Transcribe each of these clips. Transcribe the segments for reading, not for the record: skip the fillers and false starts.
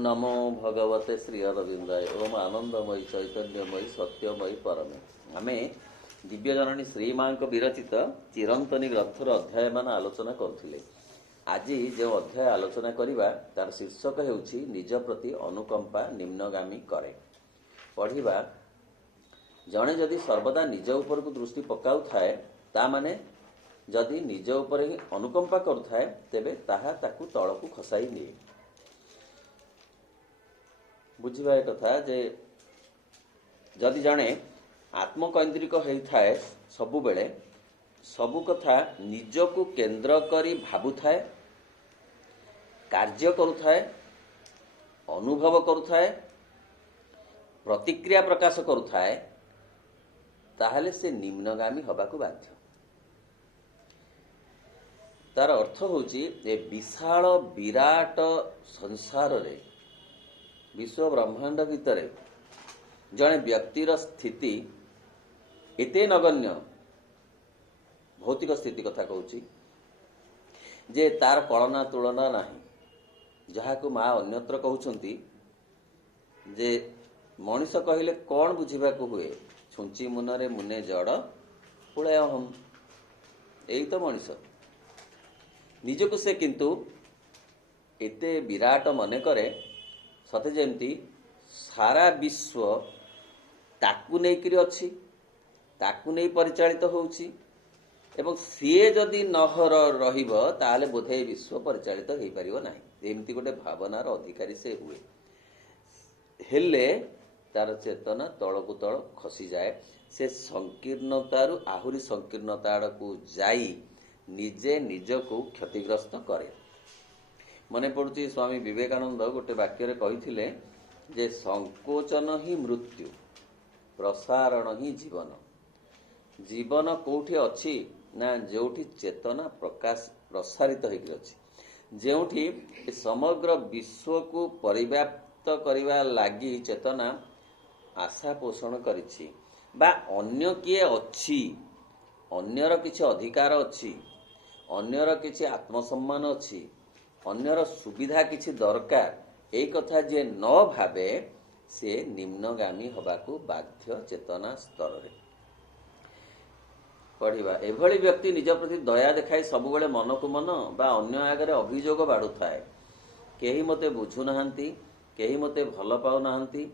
नमो भगवते श्री अरविंदाय। ओम आनंदमयी चैतन्यमयी सत्यमयी परमे। आमे दिव्यजननी श्री माँ विरचित चिरंतनी ग्रंथर अध्याय मान आलोचना करुले। आज जो अध्याय आलोचना करवा तार शीर्षक हेउछि निज प्रति अनुकंपा निम्नगामी करे। पढ़िबा जड़े जदि सर्वदा निज उपर को दृष्टि पकाउ थाए ता माने जदि निज उपर ही अनुकंपा करुथाए तेबे ताहा ताकू तळकू खसाई निए। बुझिबा कथा जे जदि जड़े आत्मकैंद्रिक होइथाए सबु बेले सबु कथा निजकू केंद्र करी भाबुथाए, कार्य करुथाए, अनुभव करुथाए, प्रतिक्रिया प्रकाश करुथाए, ताहले से निम्नगामी हबाकू बाध्य। तार अर्थ होची ए विशाल विराट संसार रे विश्व ब्रह्मांड भितर जड़े व्यक्तिर स्थिति एते नगण्य भौतिक स्थिति कथा कहूची जे तार कलना तुलना नहीं। जहाँ को माँ अन्यत्र कहउछंती जे मनीष कहले कौन बुझिबा को हुए, छुंची मुनरे मुने जड़ पुळे हम। यही तो मनीष निजको से किंतु एते विराट मन करे सते जेमती सारा विश्व ताकू नेकरी अछि, ताकू नहीं परिचालित होउछि एवं सीए जदि नहर रहिब ताले बोधे विश्व परिचालित हो पारिबो नाही। एमती गोटे भावनार अधिकारी से हुए हेले तार चेतना तळकू तळ खसी जाए। से संकीर्णतारु आहुरी संकीर्णता आड़कू जाई निजे निजकू क्षतिग्रस्त करे। मने पड़ुची स्वामी विवेकानंद गोटे वाक्य कही जे संकोचन ही मृत्यु, प्रसारण ही जीवन। जीवन कोठी अच्छी ना जोठी चेतना प्रकाश प्रसारित होकर अच्छी, जोठी समग्र विश्व को परिव्याप्त करने लगी चेतना आशा पोषण करिछि बा अन्य किए अच्छी, अन्यर किछि अधिकार अच्छी, अन्यर किछि आत्मसम्मान अच्छी, अन्यर सुविधा किछि दरकार, ए कथा जे न भावे से निम्नगामी हबाकू बाध्य चेतना स्तर रे। पढ़िबा एभली व्यक्ति निज प्रति दया देखाई सबुबेले मन को मन बा अन्य आगरे अभियोग बाड़ुथाए। केही मते बुझु नाहंती, केही मते भल पाउ नाहंती,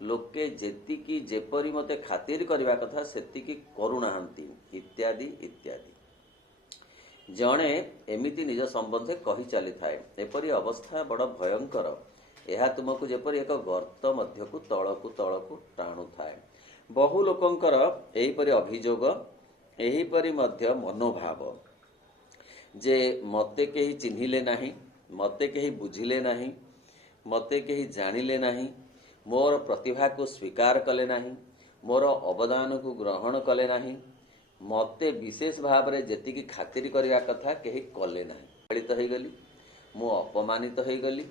लोके जेतिकी जेपरी मते खातिर करबा कथा सेतिकी करू नाहंती, इत्यादि इत्यादि। जणे एमिति निज संबंधे कही चली थाए। एपरी अवस्था बड़ भयंकर। यह तुमको जेपरी एक गर्त मध्यकू तळकू टाणु थाए। बहु लोकंकर एहीपरि अभियोग, एहीपरि मध्य मनोभाव जे मते केही चिन्हिले नाही, मते केही बुझिले नाही, मते केही जानिले नाही, मोर प्रतिभा को स्वीकार कले नाही, मोर अवदान को ग्रहण कले नाही, मते विशेष भाव रे जेतिकी खातिर करिया कथा केही कले नाही। पीड़ित हो गली, मु अपमानित हो गली,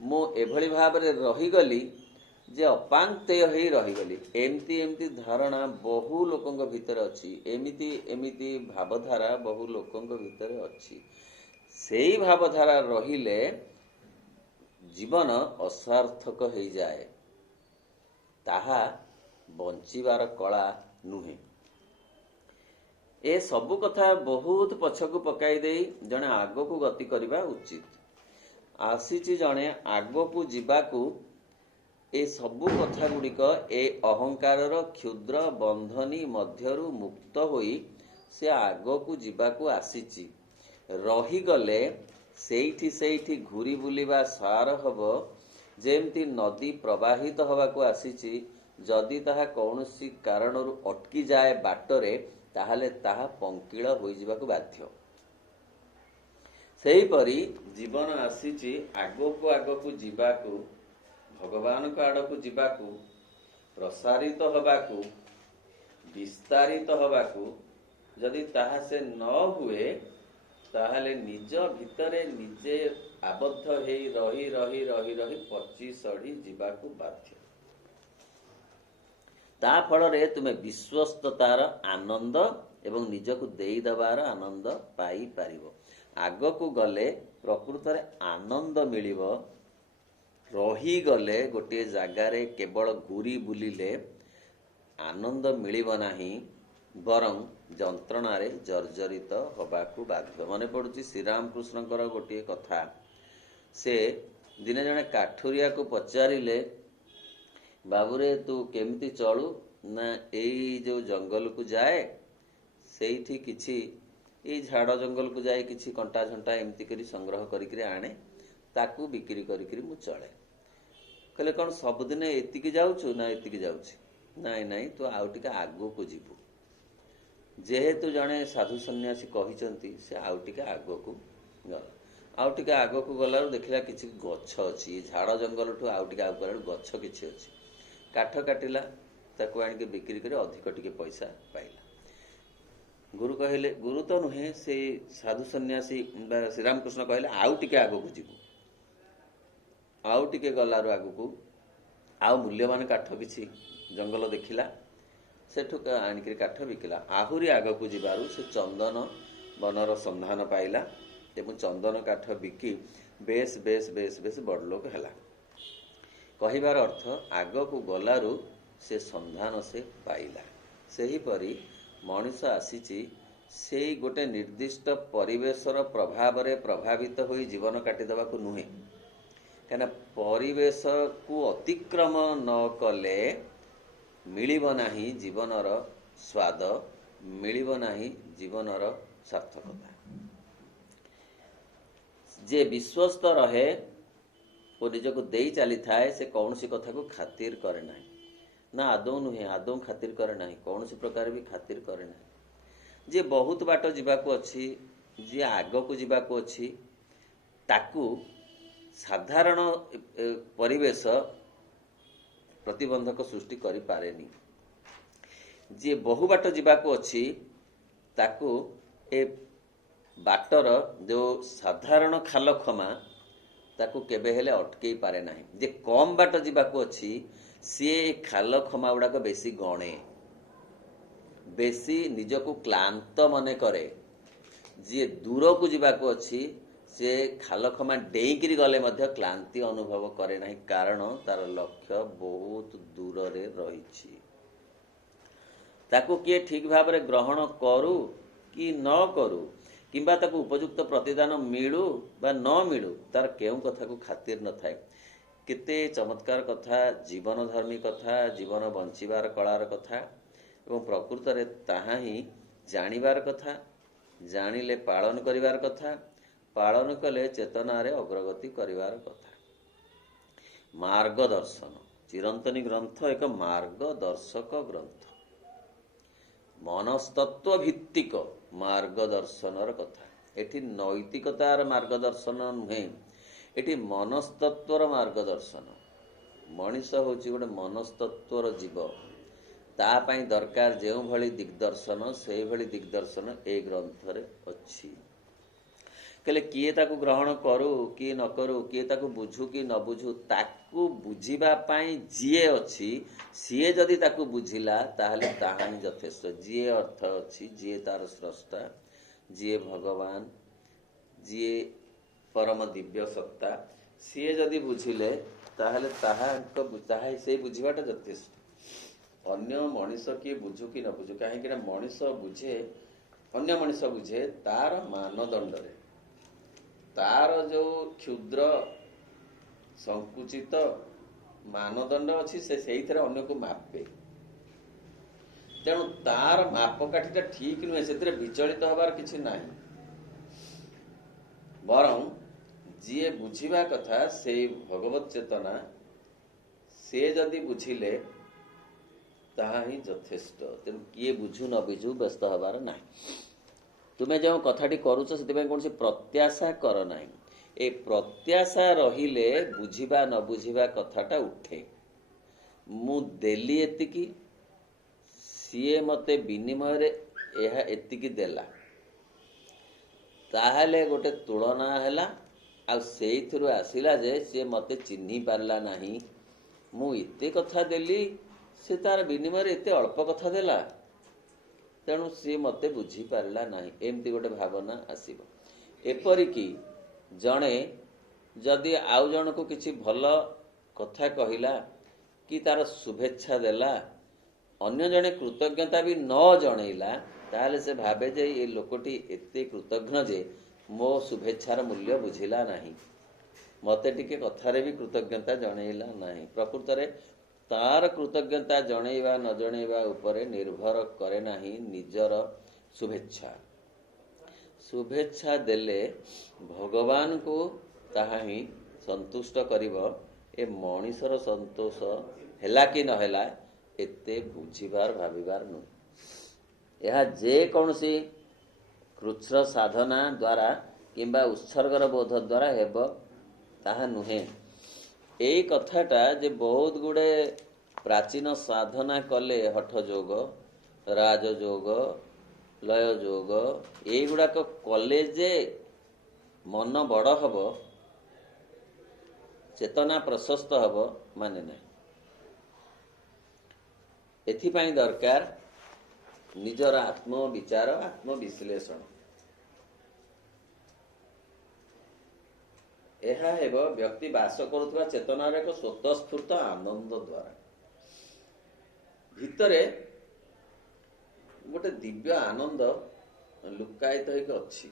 मु एभली भाव रे रही गली जे अपांगतेय होई रही गली। एमती एमती धारणा बहु लोकंग भितर अछि, एमिति एमिति भावधारा बहु लोकंग भितर अछि। सेही भावधारा रहिले जीवन असार्थक हो जाए, ताहा बंचिबार कला नुहे। ए सबु कथा बहुत पछकू पकाई दे जने आगो को गति करबा उचित। आसीची जने आगो को जीवाकू ए सबु कथा गुड़िक ए अहंकारर क्षुद्र बंधनी मध्यरु मुक्त होई से आगो को जीवाकू आसीची। रही गले सेठी सेठी घुरी बुलिबा सार हबो। जेमती नदी प्रवाहित हवाकू आसीची, जदि ताहा कौनसी कारणरु अटकी जाए बाटरे ताहले ताहा पंकिल होई जिबाकू बाध्य। सेहीपरि जीवन आसीची आगकू जीवाकू, भगवान को आड़कू जीवाकू, प्रसारित हबाकू, विस्तारित हबाकू। जदि ताहा से न हुए ताहले निज भितरे निजे आबद्ध हेई रही रही रही रही पची सड़ी जीवाकू बाध्य। ता फल रे तुमे विश्वस्ततार आनंद एवं निजकू देई दबार आनंद पाई पारिबो। आगकू गले प्रकृत रे आनंद मिलिबो, ରହିଗଲେ ଗୋଟିଏ ଜାଗାରେ କେବଳ ଘୁରି ବୁଲିଲେ ଆନନ୍ଦ ମିଳିବ ନାହିଁ, ବରଂ ଯନ୍ତ୍ରଣାରେ ଜର୍ଜରିତ ହେବାକୁ ବାଧ୍ୟ। ମନେ ପଡ଼ୁଛି ଶ୍ରୀରାମକୃଷ୍ଣଙ୍କର ଗୋଟିଏ କଥା। ସେ ଦିନେ ଜଣେ କାଠୁରିଆକୁ ପଚାରିଲେ, ବାବୁରେ ତୁ କେମିତି ଚଳୁ? ନା ଏଇ ଯେଉଁ ଜଙ୍ଗଲକୁ ଯାଏ, ସେଇଠି କିଛି ଏଇ ଝାଡ଼ ଜଙ୍ଗଲକୁ ଯାଇ କିଛି କଣ୍ଟା ଝଣ୍ଟା ଏମିତି କରି ସଂଗ୍ରହ କରିକିରି ଆଣେ, ତାକୁ ବିକ୍ରି କରିକିରି ମୁଁ ଚଳେ। କହିଲେ କ'ଣ ସବୁଦିନେ ଏତିକି ଯାଉଛୁ? ନା ଏତିକି ଯାଉଛି। ନାଇଁ ନାଇଁ, ତୁ ଆଉ ଟିକେ ଆଗକୁ ଯିବୁ। ଯେହେତୁ ଜଣେ ସାଧୁ ସନ୍ନ୍ୟାସୀ କହିଛନ୍ତି, ସେ ଆଉ ଟିକେ ଆଗକୁ ଗଲା। ଆଉ ଟିକେ ଆଗକୁ ଗଲାରୁ ଦେଖିଲା କିଛି ଗଛ ଅଛି। ଝାଡ଼ ଜଙ୍ଗଲଠୁ ଆଉ ଟିକେ ଆଗକୁ ଗଲାରୁ ଗଛ କିଛି ଅଛି। କାଠ କାଟିଲା, ତାକୁ ଆଣିକି ବିକ୍ରି କରି ଅଧିକ ଟିକେ ପଇସା ପାଇଲା। ଗୁରୁ କହିଲେ, ଗୁରୁ ତ ନୁହେଁ, ସେଇ ସାଧୁ ସନ୍ନ୍ୟାସୀ ବା ଶ୍ରୀରାମକୃଷ୍ଣ କହିଲେ ଆଉ ଟିକେ ଆଗକୁ ଯିବୁ। ଆଉ ଟିକେ ଗଲାରୁ ଆଗକୁ ଆଉ ମୂଲ୍ୟବାନ କାଠ କିଛି ଜଙ୍ଗଲ ଦେଖିଲା, ସେଠୁ ଆଣିକିରି କାଠ ବିକିଲା। ଆହୁରି ଆଗକୁ ଯିବାରୁ ସେ ଚନ୍ଦନ ବନର ସନ୍ଧାନ ପାଇଲା ଏବଂ ଚନ୍ଦନ କାଠ ବିକି ବେଶ ବେଶ ବେଶ ବେଶ ବଡ଼ଲୋକ ହେଲା। କହିବାର ଅର୍ଥ, ଆଗକୁ ଗଲାରୁ ସେ ସନ୍ଧାନ ସେ ପାଇଲା। ସେହିପରି ମଣିଷ ଆସିଛି ସେଇ ଗୋଟେ ନିର୍ଦ୍ଦିଷ୍ଟ ପରିବେଶର ପ୍ରଭାବରେ ପ୍ରଭାବିତ ହୋଇ ଜୀବନ କାଟିଦେବାକୁ ନୁହେଁ। କାହିଁକିନା ପରିବେଶକୁ ଅତିକ୍ରମ ନ କଲେ ମିଳିବ ନାହିଁ ଜୀବନର ସ୍ୱାଦ, ମିଳିବ ନାହିଁ ଜୀବନର ସାର୍ଥକତା। ଯିଏ ବିଶ୍ୱସ୍ତ ରହେ ଓ ନିଜକୁ ଦେଇ ଚାଲିଥାଏ, ସେ କୌଣସି କଥାକୁ ଖାତିର କରେ ନାହିଁ। ନା ଆଦୌ ନୁହେଁ, ଆଦୌ ଖାତିର କରେ ନାହିଁ, କୌଣସି ପ୍ରକାର ବି ଖାତିର କରେ ନାହିଁ। ଯିଏ ବହୁତ ବାଟ ଯିବାକୁ ଅଛି, ଯିଏ ଆଗକୁ ଯିବାକୁ ଅଛି, ତାକୁ ସାଧାରଣ ପରିବେଶ ପ୍ରତିବନ୍ଧକ ସୃଷ୍ଟି କରିପାରେନି। ଯିଏ ବହୁ ବାଟ ଯିବାକୁ ଅଛି, ତାକୁ ଏ ବାଟର ଯେଉଁ ସାଧାରଣ ଖାଲଖମା ତାକୁ କେବେ ହେଲେ ଅଟକେଇ ପାରେ ନାହିଁ। ଯେ କମ୍ ବାଟ ଯିବାକୁ ଅଛି, ସିଏ ଖାଲଖମା ଗୁଡ଼ାକ ବେଶୀ ଗଣେ, ବେଶୀ ନିଜକୁ କ୍ଳାନ୍ତ ମନେ କରେ। ଯିଏ ଦୂରକୁ ଯିବାକୁ ଅଛି, ସେ ଖାଲଖମା ଡେଇଁକିରି ଗଲେ ମଧ୍ୟ କ୍ଳାନ୍ତି ଅନୁଭବ କରେ ନାହିଁ, କାରଣ ତାର ଲକ୍ଷ୍ୟ ବହୁତ ଦୂରରେ ରହିଛି। ତାକୁ କିଏ ଠିକ୍ ଭାବରେ ଗ୍ରହଣ କରୁ କି ନ କରୁ, କିମ୍ବା ତାକୁ ଉପଯୁକ୍ତ ପ୍ରତିଦାନ ମିଳୁ ବା ନ ମିଳୁ, ତାର କେଉଁ କଥାକୁ ଖାତିର ନଥାଏ। କେତେ ଚମତ୍କାର କଥା, ଜୀବନଧର୍ମୀ କଥା, ଜୀବନ ବଞ୍ଚିବାର କଳାର କଥା, ଏବଂ ପ୍ରକୃତରେ ତାହା ହିଁ ଜାଣିବାର କଥା। ଜାଣିଲେ ପାଳନ କରିବାର କଥା, ପାଳନ କଲେ ଚେତନାରେ ଅଗ୍ରଗତି କରିବାର କଥା। ମାର୍ଗଦର୍ଶନ, ଚିରନ୍ତନୀ ଗ୍ରନ୍ଥ ଏକ ମାର୍ଗଦର୍ଶକ ଗ୍ରନ୍ଥ। ମନସ୍ତତ୍ଵ ଭିତ୍ତିକ ମାର୍ଗଦର୍ଶନର କଥା। ଏଠି ନୈତିକତାର ମାର୍ଗଦର୍ଶନ ନୁହେଁ, ଏଠି ମନସ୍ତତ୍ଵର ମାର୍ଗଦର୍ଶନ। ମଣିଷ ହେଉଛି ଗୋଟେ ମନସ୍ତତ୍ଵର ଜୀବ। ତା ପାଇଁ ଦରକାର ଯେଉଁଭଳି ଦିଗ୍ଦର୍ଶନ, ସେଇଭଳି ଦିଗ୍ଦର୍ଶନ এই ଗ୍ରନ୍ଥରେ ଅଛି। କହିଲେ କିଏ ତାକୁ ଗ୍ରହଣ କରୁ କି ନ କରୁ, କିଏ ତାକୁ ବୁଝୁ କି ନ ବୁଝୁ, ତାକୁ ବୁଝିବା ପାଇଁ ଯିଏ ଅଛି, ସିଏ ଯଦି ତାକୁ ବୁଝିଲା ତାହେଲେ ତାହା ହିଁ ଯଥେଷ୍ଟ। ଯିଏ ଅର୍ଥ ଅଛି, ଯିଏ ତାର ସ୍ରଷ୍ଟା, ଯିଏ ଭଗବାନ, ଯିଏ ପରମ ଦିବ୍ୟ ସତ୍ତା, ସିଏ ଯଦି ବୁଝିଲେ ତାହେଲେ ତାହା ସେଇ ବୁଝିବାଟା ଯଥେଷ୍ଟ। ଅନ୍ୟ ମଣିଷ କିଏ ବୁଝୁ କି ନ ବୁଝୁ, କାହିଁକି ନା ମଣିଷ ବୁଝେ, ଅନ୍ୟ ମଣିଷ ବୁଝେ ତାର ମାନଦଣ୍ଡରେ। ତାର ଯେଉଁ କ୍ଷୁଦ୍ର ସଂକୁଚିତ ମାନଦଣ୍ଡ ଅଛି, ସେ ସେଇଥିରେ ଅନ୍ୟକୁ ମାପେ। ତେଣୁ ତାର ମାପକାଠିଟା ଠିକ ନୁହେଁ, ସେଥିରେ ବିଚଳିତ ହେବାର କିଛି ନାହିଁ। ବରଂ ଯିଏ ବୁଝିବା କଥା ସେଇ ଭଗବତ ଚେତନା, ସେ ଯଦି ବୁଝିଲେ ତାହା ହିଁ ଯଥେଷ୍ଟ। ତେଣୁ କିଏ ବୁଝୁ ନ ବୁଝୁ ବ୍ୟସ୍ତ ହେବାର ନାହିଁ। ତୁମେ ଯେଉଁ କଥାଟି କରୁଛ, ସେଥିପାଇଁ କୌଣସି ପ୍ରତ୍ୟାଶା କର ନାହିଁ। ଏ ପ୍ରତ୍ୟାଶା ରହିଲେ ବୁଝିବା ନ ବୁଝିବା କଥାଟା ଉଠେ। ମୁଁ ଦେଲି ଏତିକି, ସିଏ ମୋତେ ବିନିମୟରେ ଏହା ଏତିକି ଦେଲା, ତାହେଲେ ଗୋଟେ ତୁଳନା ହେଲା। ଆଉ ସେଇଥିରୁ ଆସିଲା ଯେ ସିଏ ମୋତେ ଚିହ୍ନି ପାରିଲା ନାହିଁ। ମୁଁ ଏତେ କଥା ଦେଲି, ସେ ତାର ବିନିମୟରେ ଏତେ ଅଳ୍ପ କଥା ଦେଲା, ତେଣୁ ସିଏ ମୋତେ ବୁଝିପାରିଲା ନାହିଁ, ଏମିତି ଗୋଟେ ଭାବନା ଆସିବ। ଏପରିକି ଜଣେ ଯଦି ଆଉ ଜଣକୁ କିଛି ଭଲ କଥା କହିଲା କି ତାର ଶୁଭେଚ୍ଛା ଦେଲା, ଅନ୍ୟ ଜଣେ କୃତଜ୍ଞତା ବି ନ ଜଣେଇଲା, ତାହେଲେ ସେ ଭାବେ ଯେ ଏ ଲୋକଟି ଏତେ କୃତଜ୍ଞ ଯେ ମୋ ଶୁଭେଚ୍ଛାର ମୂଲ୍ୟ ବୁଝିଲା ନାହିଁ, ମୋତେ ଟିକେ କଥାରେ ବି କୃତଜ୍ଞତା ଜଣେଇଲା ନାହିଁ। ପ୍ରକୃତରେ ତାର କୃତଜ୍ଞତା ଜଣେଇବା ନ ଜଣେଇବା ଉପରେ ନିର୍ଭର କରେ ନାହିଁ ନିଜର ଶୁଭେଚ୍ଛା। ଶୁଭେଚ୍ଛା ଦେଲେ ଭଗବାନଙ୍କୁ ତାହା ହିଁ ସନ୍ତୁଷ୍ଟ କରିବ। ଏ ମଣିଷର ସନ୍ତୋଷ ହେଲା କି ନ ହେଲା ଏତେ ବୁଝିବାର ଭାବିବାର ନୁହେଁ। ଏହା ଯେକୌଣସି କୃଚ୍ଛ୍ର ସାଧନା ଦ୍ୱାରା କିମ୍ବା ଉତ୍ସର୍ଗର ବୋଧ ଦ୍ୱାରା ହେବ ତାହା ନୁହେଁ। ଏଇ କଥାଟା ଯେ ବହୁତ ଗୁଡ଼େ ପ୍ରାଚୀନ ସାଧନା କଲେ, ହଠ ଯୋଗ, ରାଜଯୋଗ, ଲୟ ଯୋଗ, ଏଇଗୁଡ଼ାକ କଲେ ଯେ ମନ ବଡ଼ ହବ, ଚେତନା ପ୍ରଶସ୍ତ ହବ ମାନେ ନାହିଁ। ଏଥିପାଇଁ ଦରକାର ନିଜର ଆତ୍ମବିଚାର, ଆତ୍ମବିଶ୍ଳେଷଣ। ଏହା ହେବ ବ୍ୟକ୍ତି ବାସ କରୁଥିବା ଚେତନାର ଏକ ସ୍ୱତଃସ୍ଫୂର୍ତ୍ତ ଆନନ୍ଦ ଦ୍ୱାରା। ଭିତରେ ଗୋଟେ ଦିବ୍ୟ ଆନନ୍ଦ ଲୁକାୟିତ ହେଇକି ଅଛି,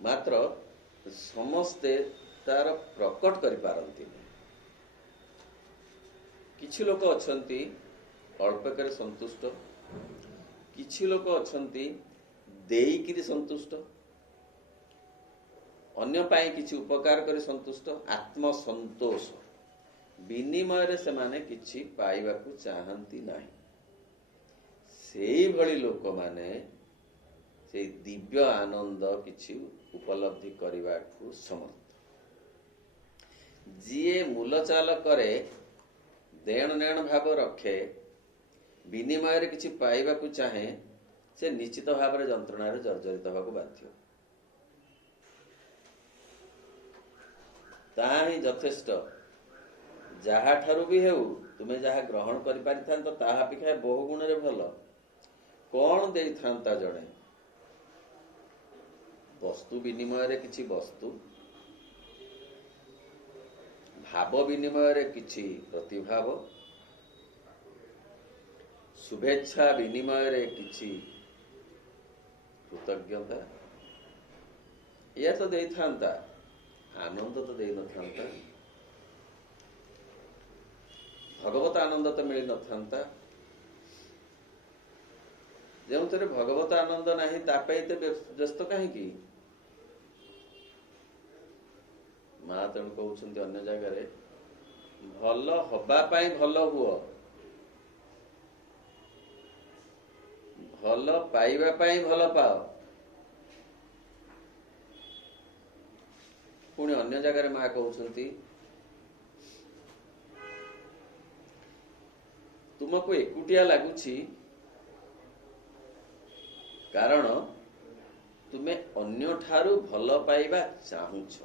ମାତ୍ର ସମସ୍ତେ ତାର ପ୍ରକଟ କରିପାରନ୍ତିନି। କିଛି ଲୋକ ଅଛନ୍ତି ଅଳ୍ପକରେ ସନ୍ତୁଷ୍ଟ, କିଛି ଲୋକ ଅଛନ୍ତି ଦେଇକିରି ସନ୍ତୁଷ୍ଟ, ଅନ୍ୟ ପାଇଁ କିଛି ଉପକାର କରି ସନ୍ତୁଷ୍ଟ। ଆତ୍ମସନ୍ତୋଷ, ବିନିମୟରେ ସେମାନେ କିଛି ପାଇବାକୁ ଚାହାନ୍ତି ନାହିଁ। ସେଇଭଳି ଲୋକମାନେ ସେଇ ଦିବ୍ୟ ଆନନ୍ଦ କିଛି ଉପଲବ୍ଧି କରିବାକୁ ସମର୍ଥ। ଯିଏ ମୂଲଚାଲ କରେ, ଦେଣ ନେଣ ଭାବ ରଖେ, ବିନିମୟରେ କିଛି ପାଇବାକୁ ଚାହେଁ, ସେ ନିଶ୍ଚିତ ଭାବରେ ଯନ୍ତ୍ରଣାରେ ଜର୍ଜରିତ ହେବାକୁ ବାଧ୍ୟ। ତାହା ହିଁ ଯଥେଷ୍ଟ। ଯାହାଠାରୁ ବି ହେଉ ତୁମେ ଯାହା ଗ୍ରହଣ କରିପାରିଥାନ୍ତ ତାହା ଅପେକ୍ଷା ବହୁ ଗୁଣରେ ଭଲ। କଣ ଦେଇଥାନ୍ତା ଜଣେ? ବସ୍ତୁ ବିନିମୟରେ କିଛି ବସ୍ତୁ, ଭାବ ବିନିମୟରେ କିଛି ପ୍ରତିଭାବ, ଶୁଭେଚ୍ଛା ବିନିମୟରେ କିଛି କୃତଜ୍ଞତା, ଏୟା ତ ଦେଇଥାନ୍ତା, ଆନନ୍ଦ ତ ଦେଇନଥାନ୍ତା, ଭଗବତ ଆନନ୍ଦ ତ ମିଳିନଥାନ୍ତା। ଯେଉଁଥିରେ ଭଗବତ ଆନନ୍ଦ ନାହିଁ ତା ପାଇଁ ଏତେ ବ୍ୟସ୍ତ କାହିଁକି? ମା ତେଣୁ କହୁଛନ୍ତି ଅନ୍ୟ ଜାଗାରେ, ଭଲ ହବା ପାଇଁ ଭଲ ହୁଅ, ଭଲ ପାଇବା ପାଇଁ ଭଲ ପାଅ। ପୁଣି ଅନ୍ୟ ଜାଗାରେ ମା କହୁଛନ୍ତି, ତୁମକୁ ଏକୁଟିଆ ଲାଗୁଛି କାରଣ ତୁମେ ଅନ୍ୟଠାରୁ ଭଲ ପାଇବା ଚାହୁଁଛ।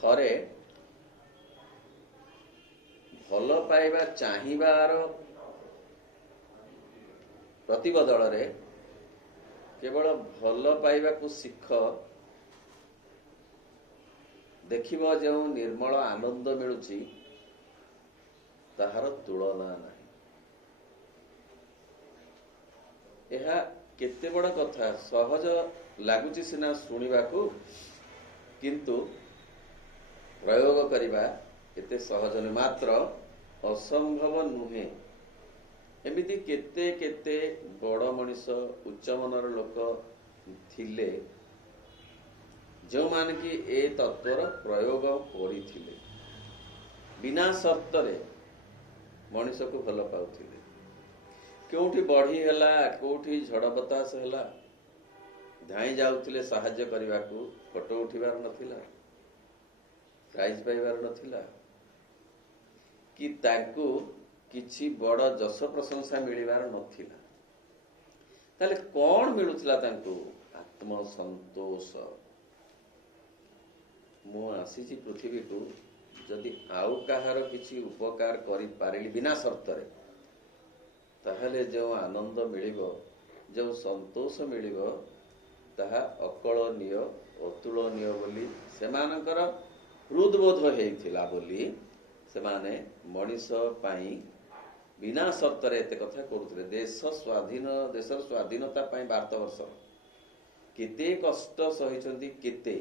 ଥରେ ଭଲ ପାଇବା ଚାହିଁବାର ପ୍ରତିବଦଳରେ କେବଳ ଭଲ ପାଇବାକୁ ଶିଖ, ଦେଖିବ ଯେଉଁ ନିର୍ମଳ ଆନନ୍ଦ ମିଳୁଛି ତାହାର ତୁଳନା ନାହିଁ। ଏହା କେତେ ବଡ଼ କଥା! ସହଜ ଲାଗୁଛି ସିନା ଶୁଣିବାକୁ, କିନ୍ତୁ ପ୍ରୟୋଗ କରିବା ଏତେ ସହଜ ନୁହେଁ, ମାତ୍ର ଅସମ୍ଭବ ନୁହେଁ। ଏମିତି କେତେ କେତେ ବଡ଼ ମଣିଷ, ଉଚ୍ଚ ମନର ଲୋକ ଥିଲେ ଯେଉଁମାନେ କି ଏ ତତ୍ଵର ପ୍ରୟୋଗ କରିଥିଲେ, ବିନା ସର୍ତ୍ତରେ ମଣିଷକୁ ଭଲ ପାଉଥିଲେ। କେଉଁଠି ବଢି ହେଲା, କେଉଁଠି ଝଡ଼ ବତାସ ହେଲା, ଧାଇଁ ଯାଉଥିଲେ ସାହାଯ୍ୟ କରିବାକୁ। ଫଟୋ ଉଠିବାର ନଥିଲା, ପ୍ରାଇଜ ପାଇବାର ନଥିଲା, କି ତାଙ୍କୁ କିଛି ବଡ଼ ଯଶ ପ୍ରଶଂସା ମିଳିବାର ନଥିଲା। ତାହେଲେ କଣ ମିଳୁଥିଲା ତାଙ୍କୁ? ଆତ୍ମସନ୍ତୋଷ। ମୁଁ ଆସିଛି ପୃଥିବୀକୁ, ଯଦି ଆଉ କାହାର କିଛି ଉପକାର କରିପାରିଲି ବିନା ସର୍ତ୍ତରେ, ତାହେଲେ ଯେଉଁ ଆନନ୍ଦ ମିଳିବ, ଯେଉଁ ସନ୍ତୋଷ ମିଳିବ, ତାହା ଅକଳନୀୟ, ଅତୁଳନୀୟ ବୋଲି ସେମାନଙ୍କର ହୃଦବୋଧ ହେଇଥିଲା ବୋଲି ସେମାନେ ମଣିଷ ପାଇଁ ବିନା ସର୍ତ୍ତରେ ଏତେ କଥା କରୁଥିଲେ। ଦେଶର ସ୍ୱାଧୀନତା ପାଇଁ 12 ବର୍ଷ କେତେ କଷ୍ଟ ସହିଛନ୍ତି, କେତେ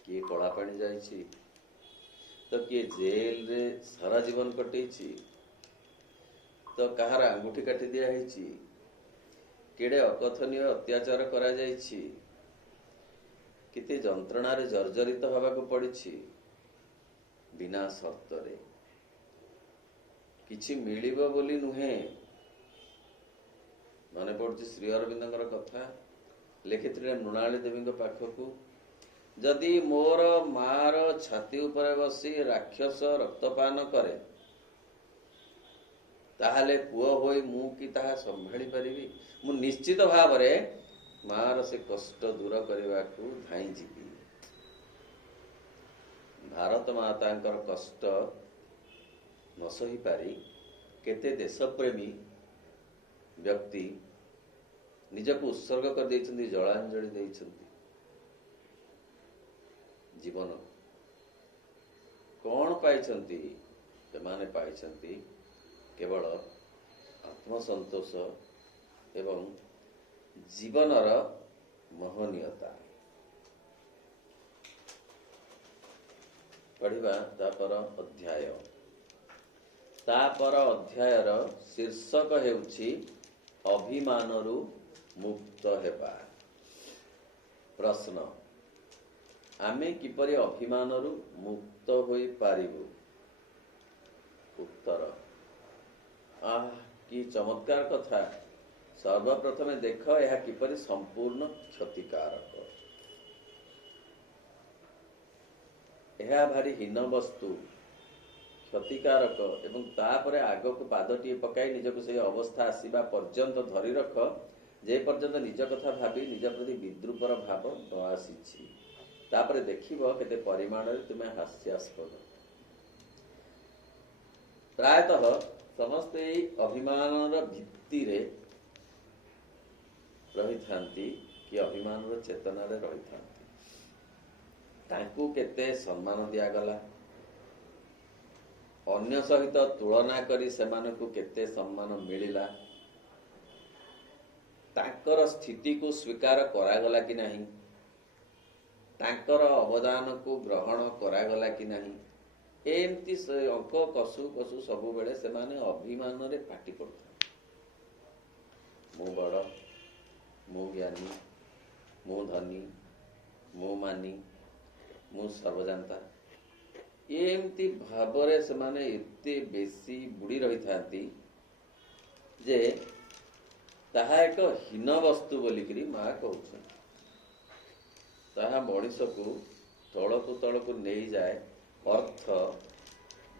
କିଏ କଳାପାଣି ଯାଇଛି ତ କିଏ ଜେଲରେ ସାରା ଜୀବନ କଟେଇଛି, ତ କାହାର ଆଙ୍ଗୁଠି କାଟି ଦିଆହେଇଛି, କେଡ଼େ ଅକଥନୀୟ ଅତ୍ୟାଚାର କରାଯାଇଛି, କେତେ ଯନ୍ତ୍ରଣାରେ ଜର୍ଜରିତ ହେବାକୁ ପଡ଼ିଛି। ବିନା ସର୍ତ୍ତରେ କିଛି ମିଳିବ ବୋଲି ନୁହେଁ। ମନେ ପଡୁଛି ଶ୍ରୀ ଅରବିନ୍ଦଙ୍କର କଥା ଲେଖିଥିଲେ ମୃଣାଳୀ ଦେବୀଙ୍କ ପାଖକୁ, ଯଦି ମୋର ମାର ଛାତି ଉପରେ ବସି ରାକ୍ଷସ ରକ୍ତପାନ କରେ ତାହେଲେ ପୁଅ ହୋଇ ମୁଁ କି ତାହା ସମ୍ଭାଳି ପାରିବି? ମୁଁ ନିଶ୍ଚିତ ଭାବରେ ମାର ସେ କଷ୍ଟ ଦୂର କରିବାକୁ ଧାଇଁ ଯିବି। ଭାରତ ମାତାଙ୍କର କଷ୍ଟ ନ ସହିପାରି କେତେ ଦେଶପ୍ରେମୀ ବ୍ୟକ୍ତି ନିଜକୁ ଉତ୍ସର୍ଗ କରିଦେଇଛନ୍ତି, ଜଳାଞ୍ଜଳି ଦେଇଛନ୍ତି। ଜୀବନ କଣ ପାଇଛନ୍ତି? ସେମାନେ ପାଇଛନ୍ତି କେବଳ ଆତ୍ମସନ୍ତୋଷ ଏବଂ ଜୀବନର ମହନୀୟତା। ପଢିବା ତାପର ଅଧ୍ୟାୟ। ତାପର ଅଧ୍ୟାୟର ଶୀର୍ଷକ ହେଉଛି ଅଭିମାନରୁ ମୁକ୍ତ ହେବା। ପ୍ରଶ୍ନ, ଆମେ କିପରି ଅଭିମାନରୁ ମୁକ୍ତ ହୋଇପାରିବୁ? ଉତ୍ତର, କି ଚମତ୍କାର କଥା। ସର୍ବପ୍ରଥମେ ଦେଖ ଏହା କିପରି ସମ୍ପୂର୍ଣ୍ଣ କ୍ଷତିକାରକ। ଏହା ଭାରି ହୀନ ବସ୍ତୁ, କ୍ଷତିକାରକ, ଏବଂ ତାପରେ ଆଗକୁ ପାଦଟିଏ ପକାଇ ନିଜକୁ ସେହି ଅବସ୍ଥା ଆସିବା ପର୍ଯ୍ୟନ୍ତ ଧରି ରଖ ଯେ ପର୍ଯ୍ୟନ୍ତ ନିଜ କଥା ଭାବି ନିଜ ପ୍ରତି ବିଦ୍ରୂପର ଭାବ ନ ଆସିଛି। ତାପରେ ଦେଖିବ କେତେ ପରିମାଣରେ ତୁମେ ହାସ୍ୟାସ୍ପଦ। ପ୍ରାୟତଃ ସମସ୍ତେ ଏହି ଅଭିମାନର ଭିତ୍ତିରେ ରହିଥାନ୍ତି କି ଅଭିମାନର ଚେତନାରେ ରହିଥାନ୍ତି। ତାଙ୍କୁ କେତେ ସମ୍ମାନ ଦିଆଗଲା, ଅନ୍ୟ ସହିତ ତୁଳନା କରି ସେମାନଙ୍କୁ କେତେ ସମ୍ମାନ ମିଳିଲା, ତାଙ୍କର ସ୍ଥିତିକୁ ସ୍ୱୀକାର କରାଗଲା କି ନାହିଁ, ତାଙ୍କର ଅବଦାନକୁ ଗ୍ରହଣ କରାଗଲା କି ନାହିଁ, ଏମିତି ଅଙ୍କ କଷୁ କଷୁ ସବୁବେଳେ ସେମାନେ ଅଭିମାନରେ ଫାଟି ପଡୁଥାନ୍ତି। ମୁଁ ବଡ଼, ମୁଁ ଜ୍ଞାନୀ, ମୁଁ ଧନୀ, ମୁଁ ମାନି, ମୁଁ ସର୍ବଜାନ୍ତା, ଏମିତି ଭାବରେ ସେମାନେ ଏତେ ବେଶୀ ବୁଡ଼ି ରହିଥାନ୍ତି ଯେ ତାହା ଏକ ହୀନ ବସ୍ତୁ ବୋଲିକିରି ମା କହୁଛନ୍ତି। ତାହା ମଣିଷକୁ ତଳକୁ ତଳକୁ ନେଇଯାଏ। ଅର୍ଥ